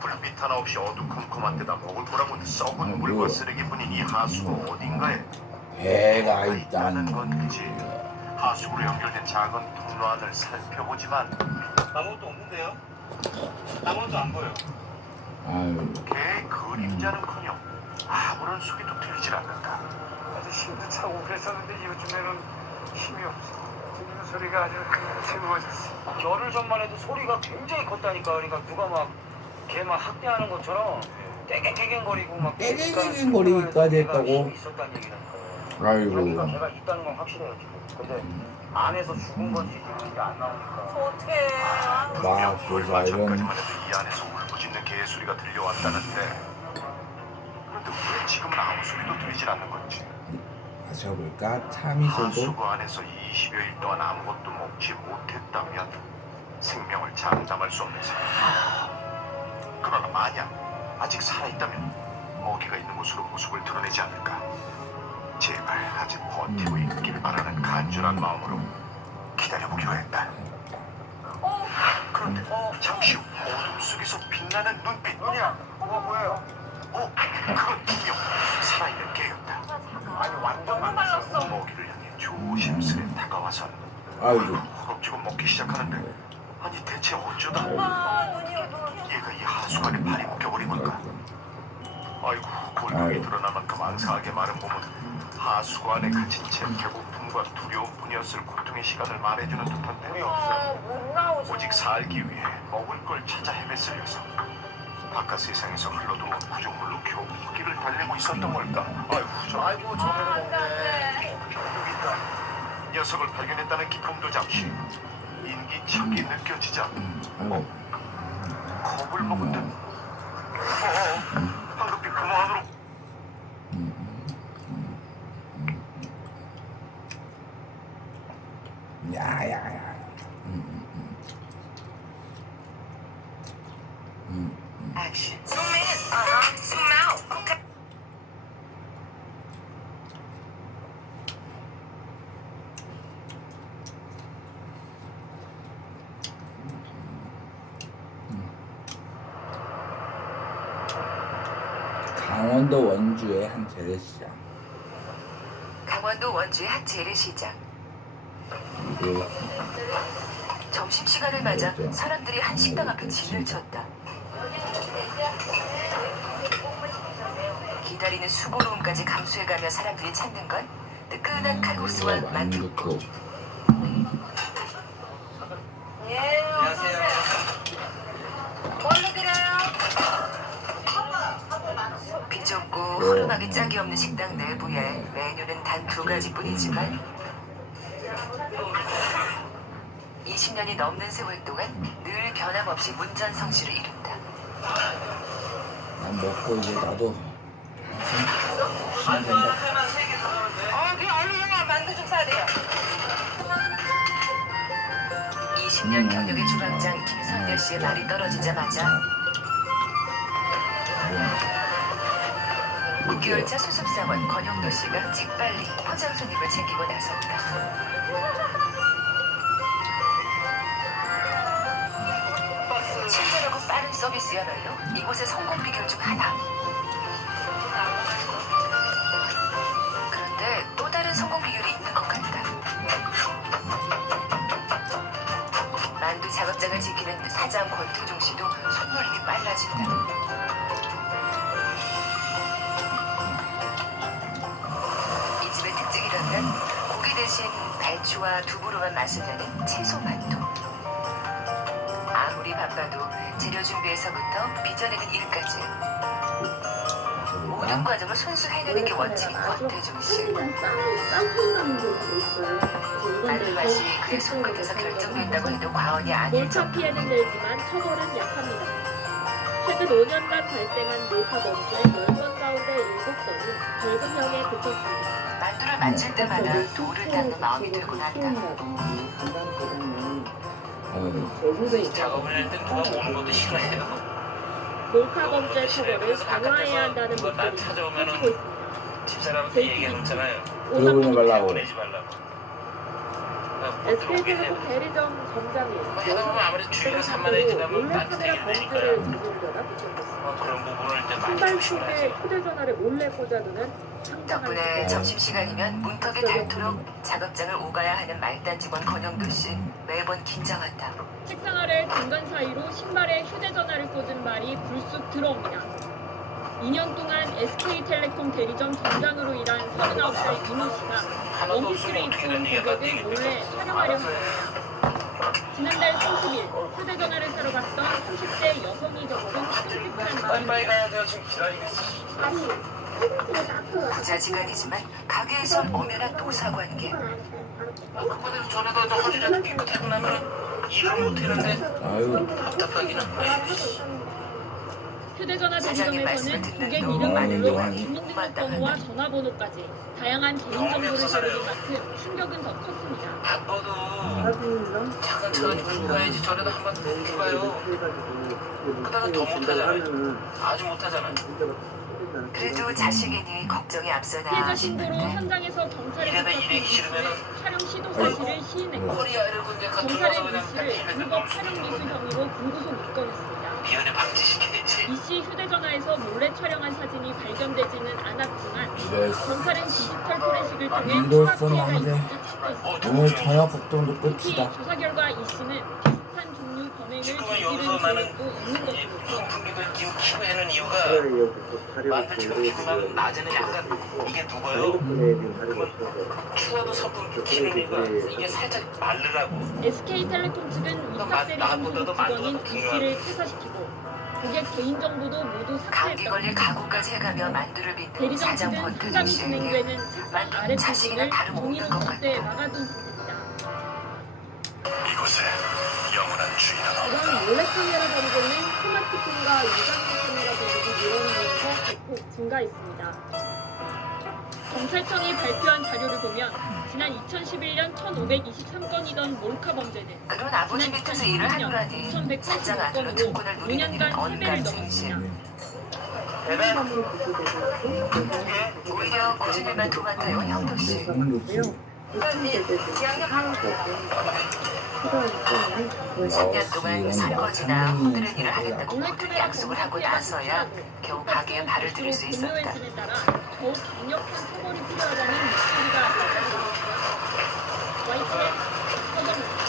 불빛 하나 없이 어두컴컴한 데다 먹을 거라고 썩은 물과 쓰레기뿐인 이 하수구 어딘가에 개가 있다는 건지. 하수구로 연결된 작은 통로 안을 살펴보지만 아무것도 없는데요? 아무것도 안 보여. 아유. 개의 그림자는커녕 아무런 소리도 들리질 않는다. 아주 힘도 차고 그랬었는데 요즘에는 힘이 없어. 들리는 소리가 아주 드물어졌어. 열흘 전만 해도 소리가 굉장히 컸다니까. 그러니까 누가 막 걔 막 학대하는 것처럼 깨갱거리고 막 깨갱거리기까지 했다고? 힘이 있었다는 얘기라니까. 아이고. 그러니까 걔가 있다는 건 확실해요 지금. 근데 안에서 죽은 건지 지금 이게 안 나오니까. 저 어떡해. 얼마 맙소사 이런. 전까지만 해도 이 안에서 울부짖는 개의 소리가 들려왔다는데 그런데 왜 지금은 아무 소리도 들리질 않는 건지. 마셔볼까? 참이슬도. 하수구 안에서 20여일 동안 아무것도 먹지 못했다면 생명을 장담할 수 없는 상황. 그러나 만약 아직 살아있다면 먹이가 있는 곳으로 모습을 드러내지 않을까. 제발 아직 버티고 있길 바라는 간절한 마음으로 기다려보기로 했다. 그런데 잠시 후 어둠 속에서 빛나는 눈빛. 뭐예요? 그건 분명 살아있는 개였다. 아니 완전 너무 말랐어. 먹이를 향해 조심스레 다가와선 아이고. 허겁지겁 먹기 시작하는데 아니 대체 어쩌다 아, 눈이 어떡해. 얘가 이 하수관에 발이 묶여버린 걸까? 아이고 골격이 드러날 만큼 앙상하게 마른 몸은 하수관에 갇힌 채 배고픔과 두려움뿐이었을 고통의 시간을 말해주는 듯한데 아, 못 나오죠. 오직 살기 위해 먹을 걸 찾아 헤맸을 녀석. 바깥 세상에서 흘러들어온 구조물로 겨우 길을 달리고 있었던 걸까? 아이고 아, 안 돼, 안 돼. 여기 있다. 녀석을 발견했다는 기쁨도 잠시 인기척이 느껴지자 겁을 먹은 듯 황급히 구멍 안으로 야야야. Zoom in. Zoom out. Okay. 강원도 원주의 한 재래시장. 강원도 원주의 한 재래시장. 그리고 점심시간을 맞아 사람들이 한 식당 앞에 진을 쳤다. 기다리는 수고로움까지 감수해가며 사람들이 찾는 건 뜨끈한 칼국수와 만둣국. 예, 안녕하세요. 뭘로 드려요? 비좁고 허름하게 짝이 없는 식당 내부에 메뉴는 단 2가지뿐이지만 20년이 넘는 세월 동안 늘 변함없이 문전성시를 이룬다. 난 먹고 이제 나도 쉬면 된다. 그 얼른 만두 좀 사세요. 20년 경력의 주방장 김선열 씨의 말이 떨어지자마자 6개월차 수습사원 권영도 씨가 재빨리 포장 손님을 챙기고 나섰다. 친절하고 빠른 서비스야말로 이곳의 성공 비결 중 하나. 그런데 또 다른 성공 비결이 있는 것 같다. 만두 작업장을 지키는 사장 권태종 씨도 손놀림이 빨라진다. 이 집의 특징이라면 고기 대신 배추와 두부로만 맛을 내는 채소 만두. 아무리 바빠도 재료 준비에서부터 빚어내는 일까지 모든 과정을 손수 해내는 게 원칙인 권태종 씨. 만두 맛이 그의 손끝에서 결정된다고 해도 과언이 아닐 몰카 정도. 피해는 늘지만 처벌은 약합니다. 최근 5년간 발생한 몰카 범죄 10건 가운데 7건은 벌금형에 그쳤습니다. 만두를 만질 때마다 돌을 닦는 마음이 들곤 한다. 작업을 할 때 누가 오는 것도 싫어해요. 몰카 범죄 처벌을 강화해야 한다는 누가 나 목소리가 찾아오면은 커지고 있습니다. 집사람한테 얘기해놓잖아요. 들어보내 말라고. 보내지 말라고. SK텔레콤 대리점 점장이 하다 보면 아무래도 추위가 산만해지다면 몰래카메라 따뜻하게 범죄를 되니까요. 저지르려다 붙였습니다. 그런 부분을 이제 많이 신발 조심해야지. 속에 휴대전화를 몰래 꽂아두는 덕분에 점심시간이면 문턱이 닳도록 작업장을 오가야 하는 말단 직원 권영도 씨 매번 긴장한다. 책상 아래 중간 사이로 신발에 휴대전화를 꽂은 말이 불쑥 들어옵니다. 2년 동안 SK텔레콤 대리점 점장으로 일한 39살 이모 씨가 원피스를 입고 고객을 몰래 촬영하려 한 겁니다. 지난달 30일 휴대전화를 사러 갔던 30대 여성이 적은 끔찍한 빨리 가야 돼요. 지금 기다리고 있어. 부자지간이지만 가게에선 엄연한 노사관계. 그거대로 전에도 허리라도 깨끗하고 나면은 일을 못하는데 아유. 답답하기는. 휴대전화 사장님 말씀을 대리점에서는 듣는 고객 또 이름만으로 많이 주민등록번호와 전화번호까지 다양한 개인정보를 다루는 만큼 충격은 더 컸습니다. 바빠도 잠깐 차가지고 보고 가야지. 전에도 한번 해봐요. 그다가 더 못하잖아요. 아주 못하잖아요. 그래도 자식이니 걱정이 앞서나 피해자 신고로 싶은데 현장에서 경찰에 이래다 붙잡힌 일하기 이 싫으면은 촬영 시도 사실을 시인했고 허리 아래로 이제 같은 거서 경찰은 이 그냥 씨를 입에 불법 넣을 수 촬영 있는 미수 혐의로 불구속 입건했습니다. 미연에 방지시켜야지. 이 씨 휴대전화에서 몰래 촬영한 사진이 발견되지는 않았지만 경찰은 디지털 포렌식을 통해 이럴 추가 순 피해가 없는데. 있는지 찾고 있습니다. 오늘 저녁 걱정도 특히 끝이다. 조사 결과 이 씨는 비슷한 종류 범행을 지금은 저지른 여기서 나는 계획도 있는 것으로서 풍기들 키우고 해는 이유가 만두 지금 피고 나면 낮에는 약간 이게 누가요? 추워도 섞고 키는 이유가 이게 살짝 마르라고. SK텔레콤 측은 위탁 대리점 소속 직원인 이 씨를 퇴사시키고 고객 개인정보도 모두 감기 걸릴 삭제했다고 각오까지 해가며 만두를 빚는 대리점 사장 측은 권태종 상담이 씨에게 진행되는 책상 아래 자식이나 부분을 다름없는 종이로 것 덮대 같다. 막아둔 상태입니다. 이곳에 영원한 주인은 이런 몰래카메라 범죄는 스마트폰과 일반 카메라 범죄도 늘어나면서 대폭 증가했습니다. 경찰청이 발표한 자료를 보면 지난 2011년 1,523건이던 몰카 범죄는 그런 아버지 지난 밑에서 일을 하노라니 2,185건으로 사장 아들로 특권을 누리는 일은 5년간 3배를 언간 넘었습니다. 오히려 고진 일만 도맡아요 형도 씨. 어, 10년 동안 설거지나 흔드는 일을 하겠다고 모든 약속을 하고 나서야 겨우 가게에 발을 들일 수 있었다. 공효해짐에 따라 더욱 강력한 처벌이 필요하다는 목소리가 있었습니다. YTN 서정입니다.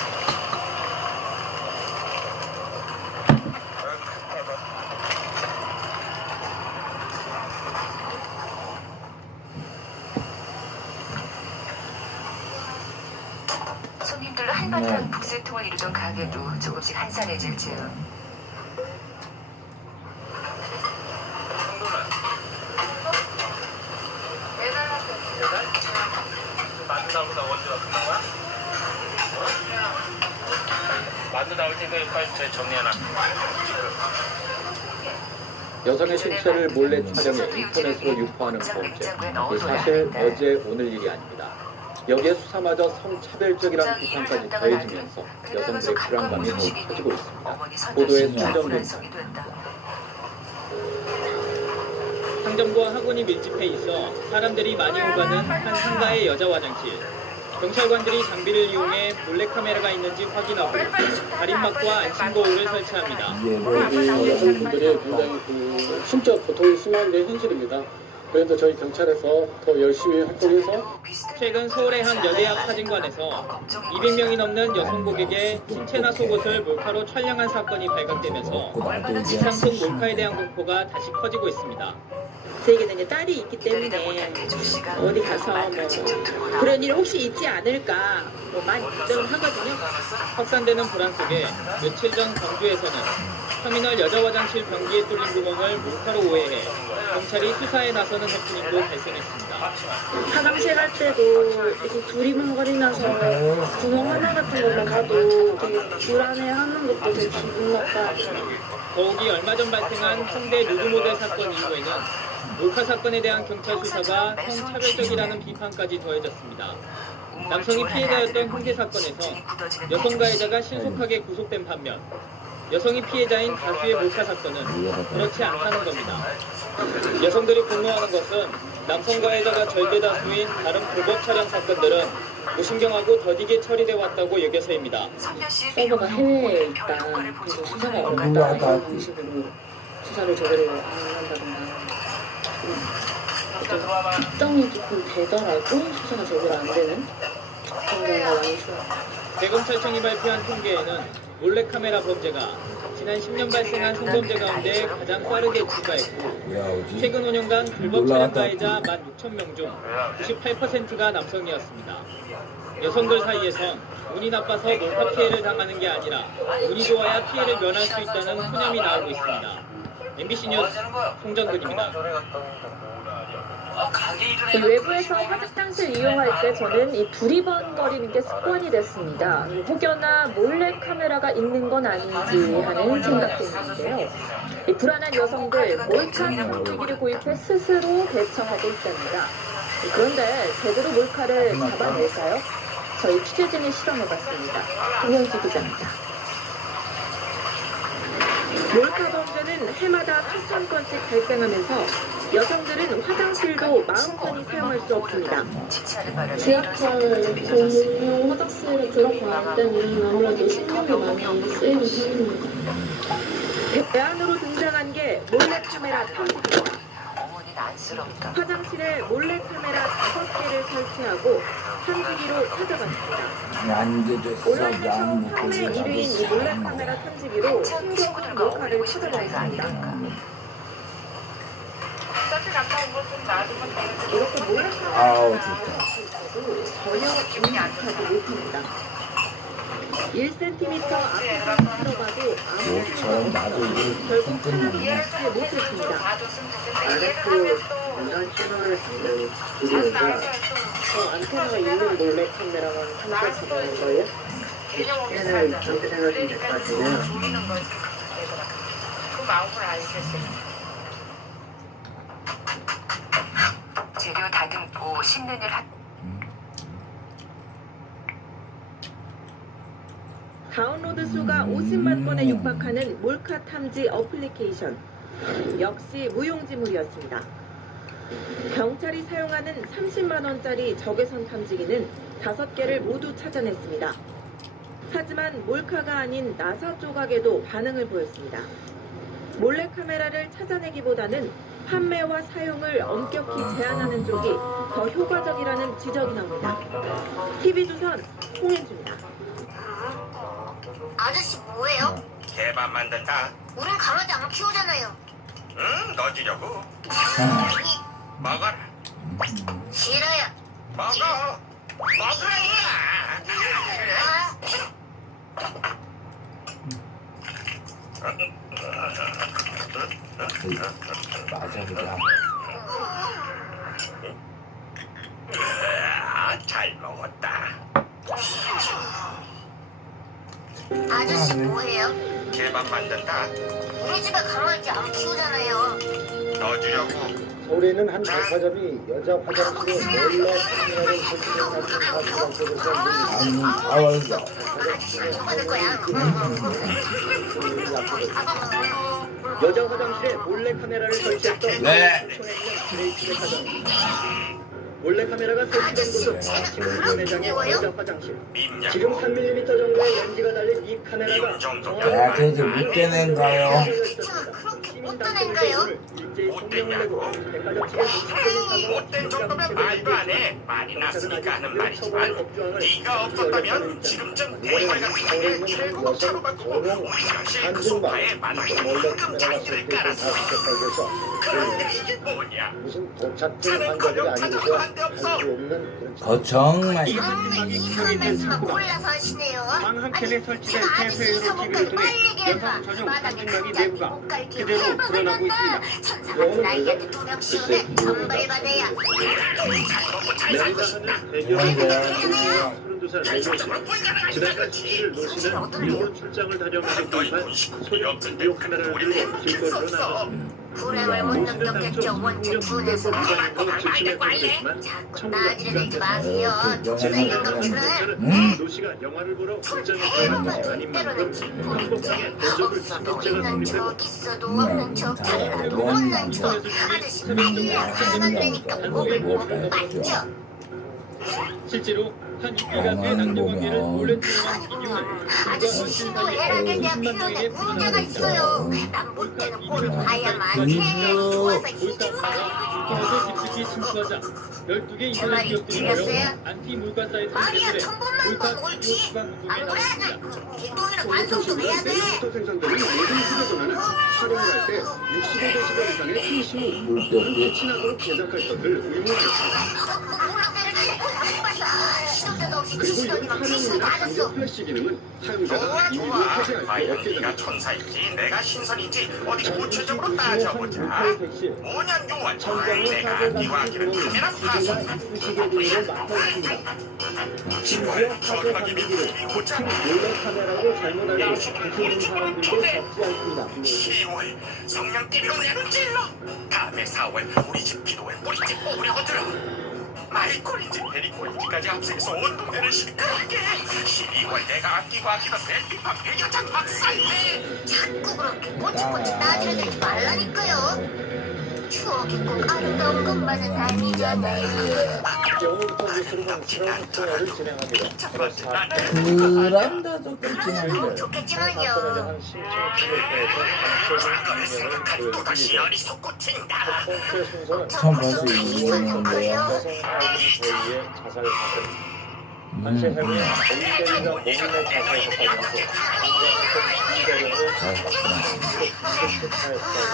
손님들로 한바탕 북새통을 이루던 가게도 조금씩 한산해질 즈음 만두나보다 언제 왔던 거야? 만두 나올 테니까 빨리 저희 정리해놔. 여성의 신체를 몰래 촬영해 인터넷으로 유포하는 범죄. 이 사실 어제 오늘 일이 아닙니다. 여기에 수사마저 성차별적이라는 비판까지 더해지면서 여성들의 불안감이 더욱 커지고 있습니다. 보도에 손정근 상점과 학원이 밀집해 있어 사람들이 많이 오가는 한 상가의 여자 화장실. 경찰관들이 장비를 이용해 몰래카메라가 있는지 확인하고 가림막과 안심거울을 설치합니다. 여성분들이 굉장히 심적 고통이 심한 게 현실입니다. 그래도 저희 경찰에서 더 열심히 활동해서 최근 서울의 한 여대학 사진관에서 200명이 넘는 여성 고객의 신체나 속옷을 몰카로 촬영한 사건이 발각되면서 이상속 몰카에 대한 공포가 다시 커지고 있습니다. 저에게는 이제 딸이 있기 때문에 어디 가서 뭐 그런 일 혹시 있지 않을까 뭐 많이 걱정을 하거든요. 확산되는 불안 속에 며칠 전 광주에서는 터미널 여자 화장실 변기에 뚫린 구멍을 몰카로 오해해 경찰이 수사에 나서는 해프닝도 발생했습니다. 화장실 갈 때도 이렇게 두리번거리면서 구멍 하나 같은 것만 가도 되게 불안해하는 것도 되게 기분 나빠. 더욱이 얼마 전 발생한 홍대 누드모델 사건 이후에는 몰카 사건에 대한 경찰 수사가 성차별적이라는 비판까지 더해졌습니다. 남성이 피해자였던 홍대 사건에서 여성 가해자가 신속하게 구속된 반면 여성이 피해자인 다수의 몰카 사건은 그렇지 않다는 겁니다. 여성들이 공모하는 것은 남성 가해자가 절대다수인 다른 불법 촬영 사건들은 무신경하고 더디게 처리돼 왔다고 여겨서입니다. 서버가 해외에 있다. 그래서 수사가 어렵다. 이런 방식으로 수사를 제대로 안 한다던가. 특정이 조금 되더라도 수사가 제대로 안 되는 그런 경우가 많이 있어요. 대검찰청이 발표한 통계에는 몰래카메라 범죄가 지난 10년 발생한 성범죄 가운데 가장 빠르게 증가했고 최근 5년간 불법 촬영 가해자 16,000명 중 98%가 남성이었습니다. 여성들 사이에선 운이 나빠서 몰카 피해를 당하는 게 아니라 운이 좋아야 피해를 면할 수 있다는 푸념이 나오고 있습니다. MBC 뉴스 송정근입니다. 외부에서 화장실 이용할 때 저는 이 두리번거리는 게 습관이 됐습니다. 혹여나 몰래 카메라가 있는 건 아닌지 하는 생각도 있는데요. 이 불안한 여성들 몰카 상품기기를 구입해 스스로 대처하고 있답니다. 그런데 제대로 몰카를 잡아낼까요? 저희 취재진이 실험해봤습니다. 김현수 기자입니다. 몰카 범죄는 해마다 수천 건씩 발생하면서 여성들은 화장실도 마음 편히 사용할 수 없습니다. 지하철 공용 화장실에 들어갈 때는 아무래도 신경이 많이 쓰이는 편입니다. 대안으로 등장한 게 몰래카메라 탐지기입니다. 화장실에 몰래카메라 5개를 설치하고 탐지기로 찾아갔습니다. 온라인에서 판매 1위인 이 몰래카메라 탐지기로 신경은 몰카를 찾아냈습니다. 이렇게 몰래카메라가 있어도 전혀 인식하지 못합니다. 1cm 앞에서 들어가도 아무 결국 하나도 찾지 못했습니다. 안테나가 있는 몰래카메라만 탐지하는 거예요? 얘는 그렇게 생각하시면 될 것 같은데요. 그 마음을 알겠어요. 재료 다듬고 씹는 일 다운로드 수가 50만 건에 육박하는 몰카 탐지 어플리케이션. 역시 무용지물이었습니다. 경찰이 사용하는 30만 원짜리 적외선 탐지기는 5개를 모두 찾아냈습니다. 하지만 몰카가 아닌 나사 조각에도 반응을 보였습니다. 몰래카메라를 찾아내기보다는 판매와 사용을 엄격히 제한하는 쪽이 더 효과적이라는 지적이 나옵니다. TV조선 홍현주입니다. 아저씨 뭐예요? 개밥 만든다. 우린 강아지 안 키우잖아요. 응, 너 주려고. 먹어라. 싫어요. 먹어. 먹으라. 맞아 그냥. 잘 먹었다. 아저씨 뭐해요? 개밥 만든다. 우리 집에 강아지 안 키우잖아요. 넣어주려고. 서울에 있는 한 백화점이 여자 화장실에 몰래 카메라를 설치해놨던 사실을 알려져서 알았어. 받을 거야. 여자 화장실에 몰래 카메라를 설치했던 네. 그레이트 백화점. 몰래 카메라가 설치된 곳은 매장의 여자 화장실. 지금 3mm 정도의 렌즈가 달린 이 카메라가 야, 그래도 못되는가요? 못되는가요? 일제히 성명을 내고 백화점 측에 못된 정도면 말도 안 해. 말이 났으니까 하는 말이지만 네가 없었다면 지금쯤 대궐 같은 가게를 최고 차로 바꾸고 우리 화장실 그 소파에 만큼 장기를 깔았어. 그런데 이게 뭐냐? 무슨 도착증 차는 환자들이 커녕 찾아도 아니고서 한 데 없어. 알 수 없는 그런 정말 이상한 말씀만 골라서 하시네요. 방 한켠에 설치된 폐쇄로 TV를 통해 여성 전용 사진막이 내부가 그대로 드러나고 있습니다. 천사같은 아이한테 2명 씌우면 정벌 받아야. 내리다하는 대결 32살 내조씨 지난달 수치를 놓시는 일본 출장을 다녀오는 동안 소형 비디오 카메라를 들고 길거리로 나섰습니다. 불행을 못 느꼈겠죠. 원체 분해서 자꾸 나지르지 마세요. 주사위는 검사를 노씨가 영화를 보러 출장에 들어간 것이 아닌 만큼 한복장에 도적을 진독제가 성립되고 적 있어도 없는 척 잘라도 없는 척 아저씨 나중에 하나만 되니까 목을 못 맞죠. 실제로 한 입기관의 남녀 관계를 몰래 촬영한 비디오는 아저씨 신고해라. 내가 필요해. 문제가 있어요. 난 볼 때는 꼴을 봐야만 해. 누워서 인터넷에 깊숙이 침투하자 12개 인터넷 기업들이 모여 안티 물가 사이트 말이야, 때문에 천번만 물가 건 비디오 옳지. 수강 운동에 안 그래? 나섰습니다. 개똥이랑 반성 좀 해야 돼. 내일부터 생산되는 모든 휴대전화는 촬영을 할 때 65dB 이상의 통신을 친하도록 제작할 것을 의무화했습니다. 그리고 이 촬영이나 강제 플래시 기능은 사용자가 임의로 해제할 수 없게 네가 됩니다. 천사인지 내가 신선인지 어디 구체적으로 따져보자. 5년 6월 내가 네와 하기를 카메라 파손. 심지어 화재 감지기를 몰래 카메라로 잘못 알고 부수는 사람들도 적지 않습니다. 10월 성냥 TV로 내는 찔러. 다음에 4월 우리 집 기도에 뿌리집 뽑으려고 들어. 마이콜인지 베리콜인지까지 합성해서 온 동네를 시끄럽게. 12월 내가 아끼고 아끼던 벨피팝 100여장 박살내. 자꾸 그렇게 꼬치꼬치 따지려들지 말라니까요. 추억이 꼭 아름다운 것만은 아니잖아요. 오늘부터 뉴스룸은 새로운 코너를 진행합니다. 그란다도 끊기는데. 좋겠지만요. 한 신청 기획회에서 또다시 열이 솟구친다. 첫 순서는 처음 봐서 이거였는데요. 여성 아이비 저희의 자살 사건. 당시 해군은 범죄자가 몸을 자살했다면서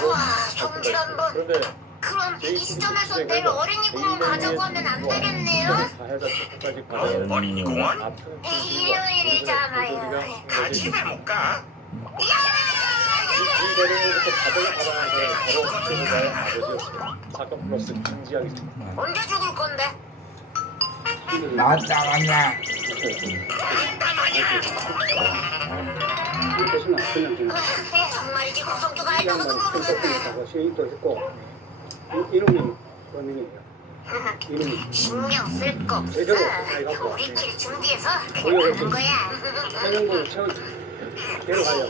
와, 성질 한번. 그런데 그럼 이 시점에서 내일 어린이 공원 가자고 하면 안 되겠네요? 어린이 공원? 일요일이잖아요. 가지 왜 못 가? 이 대령으로부터 가족을 받아내서 바로 피해자의 아버지였습니다. 사건 플러스 중지하겠습니다. 언제 죽을 건데? 나왔다 왔냐? 정말이지 구성조가 알다가도 모르겠네. 시행도 했고 이놈이 범인이에요. 이놈이 신경 쓸 거 없어. 제대로 해갖고 우리끼리 준비해서 가는 거야. 해명도 채워 데려가요.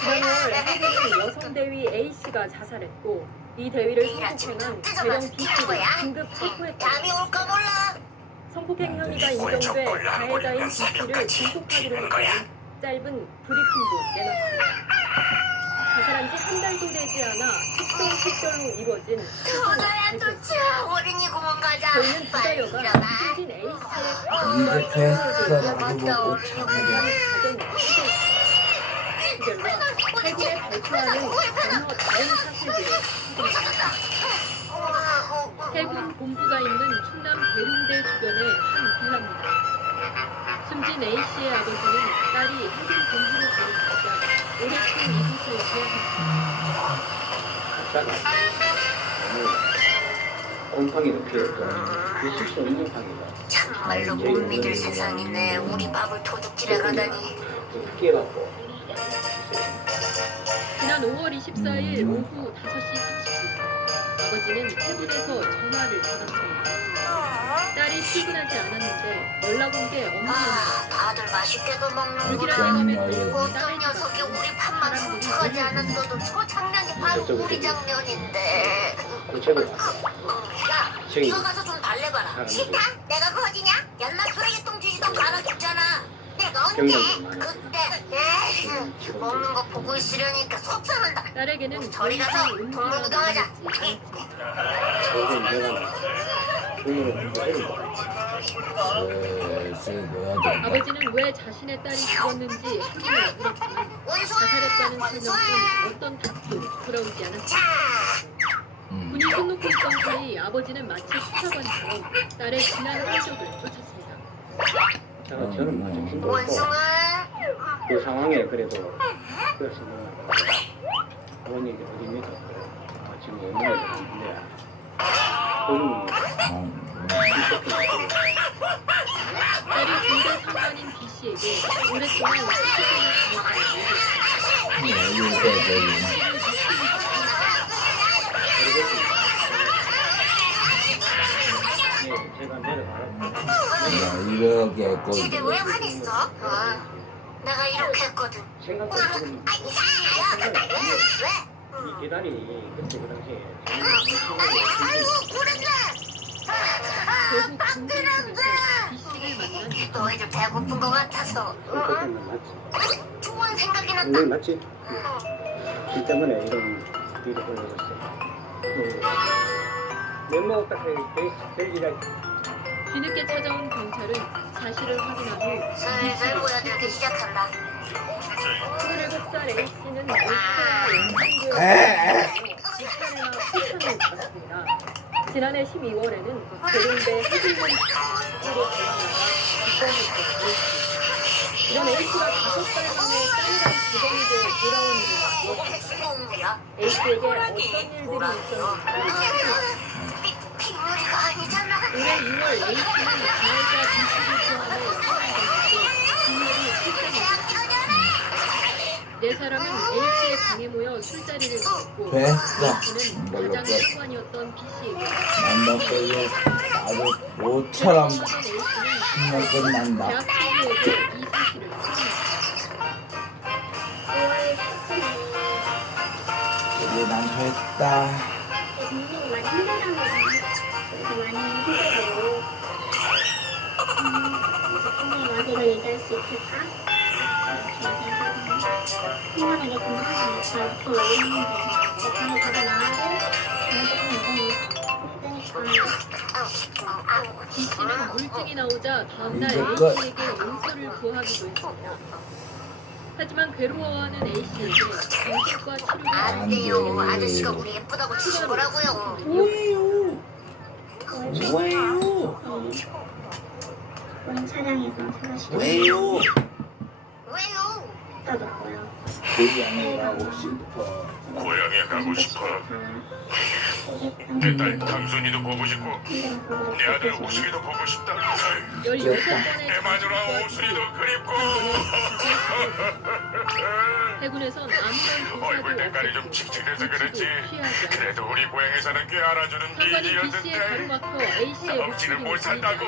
지난월 한국인 여성 대위 A씨가 자살했고 이 대위를 성폭행한 재령 B씨를 긴급 체포했다. 감이 올까 몰라. 성폭행 혐의가 인정돼 가해자인 B씨를 진속하기로 했다는 짧은 브리핑도 내놨습니다. 자살한 지 한 달도 되지 않아 특성 식별로 이루어진 오늘야 좋지. 어린이 공원 가자. 저희는 두 빨리 자여가 일어나. 승진 A씨의 이제 됐어. 나도 먹고 참으려. 해군에 발표하는 전혀 다른 사실들을 해군 본부가 있는 충남 대릉대 주변의 한 빌라입니다. 숨진 A씨의 아버지는 딸이 해군 본부로 보내주자 올해 초 이곳을 계약했습니다. 곰팡이를 피했던 있을 수 없는 곰팡이가 정말로 못 믿을 세상이네. 우리 밥을 도둑질해 가다니. 깨갖고 지난 5월 24일 오후 5시 30분 아버지는 퇴근해서 전화를 받았습니다. 딸이 출근하지 않았는데 연락 온 게 엄마였는데 다들 맛있게도 먹는 불길한 거라. 예감에 어떤 녀석이 우리 밥만 훔쳐가지 않았어도 저 장면이 바로 우리 장면인데. 야, 이거 가서 좀 달래봐라. 싫다? 내가 거지냐? 옛날 쓰레기통 뒤지던 갈아줬잖아. 내가 언제? 그때 먹는 거 보고 있으려니까 속상한다. 딸에게는 저리 가서 동물 구경하자. 아버지는 왜 자신의 딸이 죽었는지 확인을 물었지만 자살했다는 설명은 어떤 답도 돌아오지 않았습니다. 군이 손 놓고 있던 사이 아버지는 마치 수사관처럼 딸의 지난 흔적을 쫓았습니다. 저는 아주 힘들었고 그 상황에 그래도 그래서 어머니가 어디입니까? 지금 얼마나 되는데 딸이 군대 상관인 B씨에게 오랫동안 제가 내려가라고 쟤네 왜 화냈어? 내가 이렇게 했거든. 생각보다 지금 왜? 이 계단이 그때 그 당시에 아이고 그랬네. 결국 군대에서 B씨를 만난 너희들 배고픈 거 같아서. 맞지? 좋은 생각이 났다. 네, 맞지? 이 때문에 이런 일이 벌어졌어. 멤버 딱 벨기라 뒤늦게 찾아온 경찰은 사실을 확인한 후 슬슬 보여들기 시작한다. 27살 A씨는 올케와 연상교회에서 이탈이나 포탄을 받았습니다. 지난해 12월에는 대림대 해질문 으로 발견나가 입건했던 A씨. 이런 A씨가 5살 만에 쌍이랑 직원이 되어 돌아온 일을 핵수공물이야. A씨에게 어떤 일들이 있었는지 빗물이가 아니잖아. 올해 2월 A씨는 가해자 B씨를 포함해 사망당했고 뒷날이 실종했습니다. 네 사람은 A씨의 방에 모여 술자리를 가졌고 됐어. A씨는 가장 상관이었던 B씨에게 만나보고 아주 모처럼 신경 끝난다. 대학 친구에게 이 사실을 설명했습니다. 이제 난 됐다. 굉장히 많이 힘들다고 많이 힘들다고 근데 너한테 얘기할 수 있을까? 생각하게 궁금하지 못할 그 어린이인데 어떤 가서 나하고 B씨는 물증이 나오자 다음날 이제 A씨에게 용서를 구하기도 했습니다. 하지만 괴로워하는 A씨에게 정신과 치료가 안 돼요. 아저씨가 우리 예쁘다고 치신 거라고요. 왜요? 왜요? 우린 차량에서 사무실에 왜요? 왜요? 있더라고요. 고향에 가고 싶어. 고향에 가고 싶어. 내 딸 당순이도 보고 싶고 내 아들 오순이도 보고 싶다. 16번의 내 마누라 오순이도 그립고. 해군에선 아무런 얼굴 조사도 색깔이 좀 없었고 칙칙해서 그렇지. 취하지 않았습니다. 그래도 우리 고향에서는 꽤 알아주는 상관인 B씨의 일이었는데 가로막혀 A씨의 억지를 목소리를 못 산다고.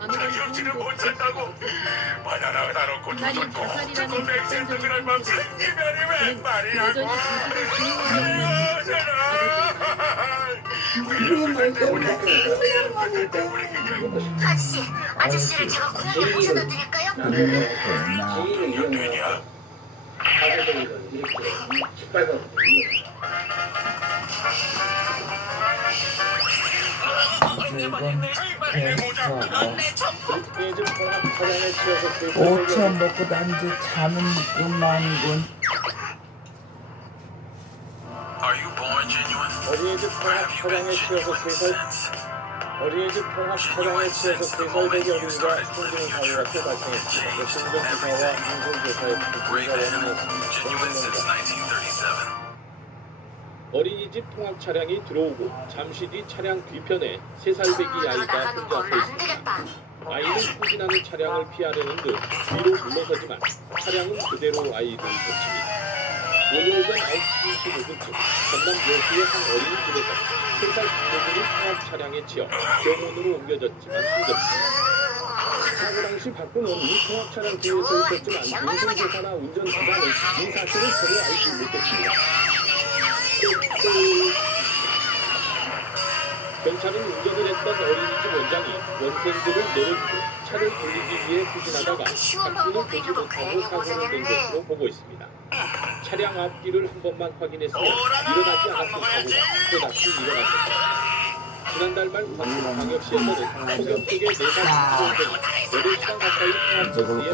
아무런 자기 억지를 도움도 못 산다고. 바나나 따놓고 딸이 두손고 자살이라는 두고 맥스를 그럴 맘 생기면이 웬 말이냐고. 여전히 자신을 증오하는 아저씨를 제가 고향에 모셔다 드릴까요? 지위를 이용해서 가족들을 이렇게 짓밟아서 이제 오천 먹고 난데 잠은 그만군. Are you born genuine? 어린이집 차량에 치여서 세살 어린이집 통합 차량에 치여서 3살배기 어린이가 숨지는 사고가 또 발생했습니다. 신정기사와 인솔교사의 부부가 원인이었습니다. 어린이집 통합 차량이 들어오고 잠시 뒤 차량 뒤편에 3살배기 아이가 혼자 서 있습니다. 아이는 후진하는 차량을 피하려는 듯 뒤로 물러서지만 차량은 그대로 아이를 덮칩니다. 오늘 오전 9시 25분쯤 전남 여수의 한 어린이집에서 3살 부모들이 통합 차량에 치여 병원으로 옮겨졌지만 숨졌습니다. 사고 당시 박근호는 통합 차량 뒤에 서 있었지만 운전교사나 운전기사는 이 사실을 전혀 알지 못했습니다. 경찰은 운전을 했던 어린이집 원장이 원생들을 내려주고 차를 돌리기 위해 후진하다가 바퀴를 보지 못하고 사고를 낸 것으로 보고 있습니다. 차량 앞뒤를 한 번만 확인했으면 일어나지 않았을 사고가 또다시 일어났습니다. 지난달 말 광주광역시에서는 폭염 속에 4살 중학생이 8시간 가까이 통합버스에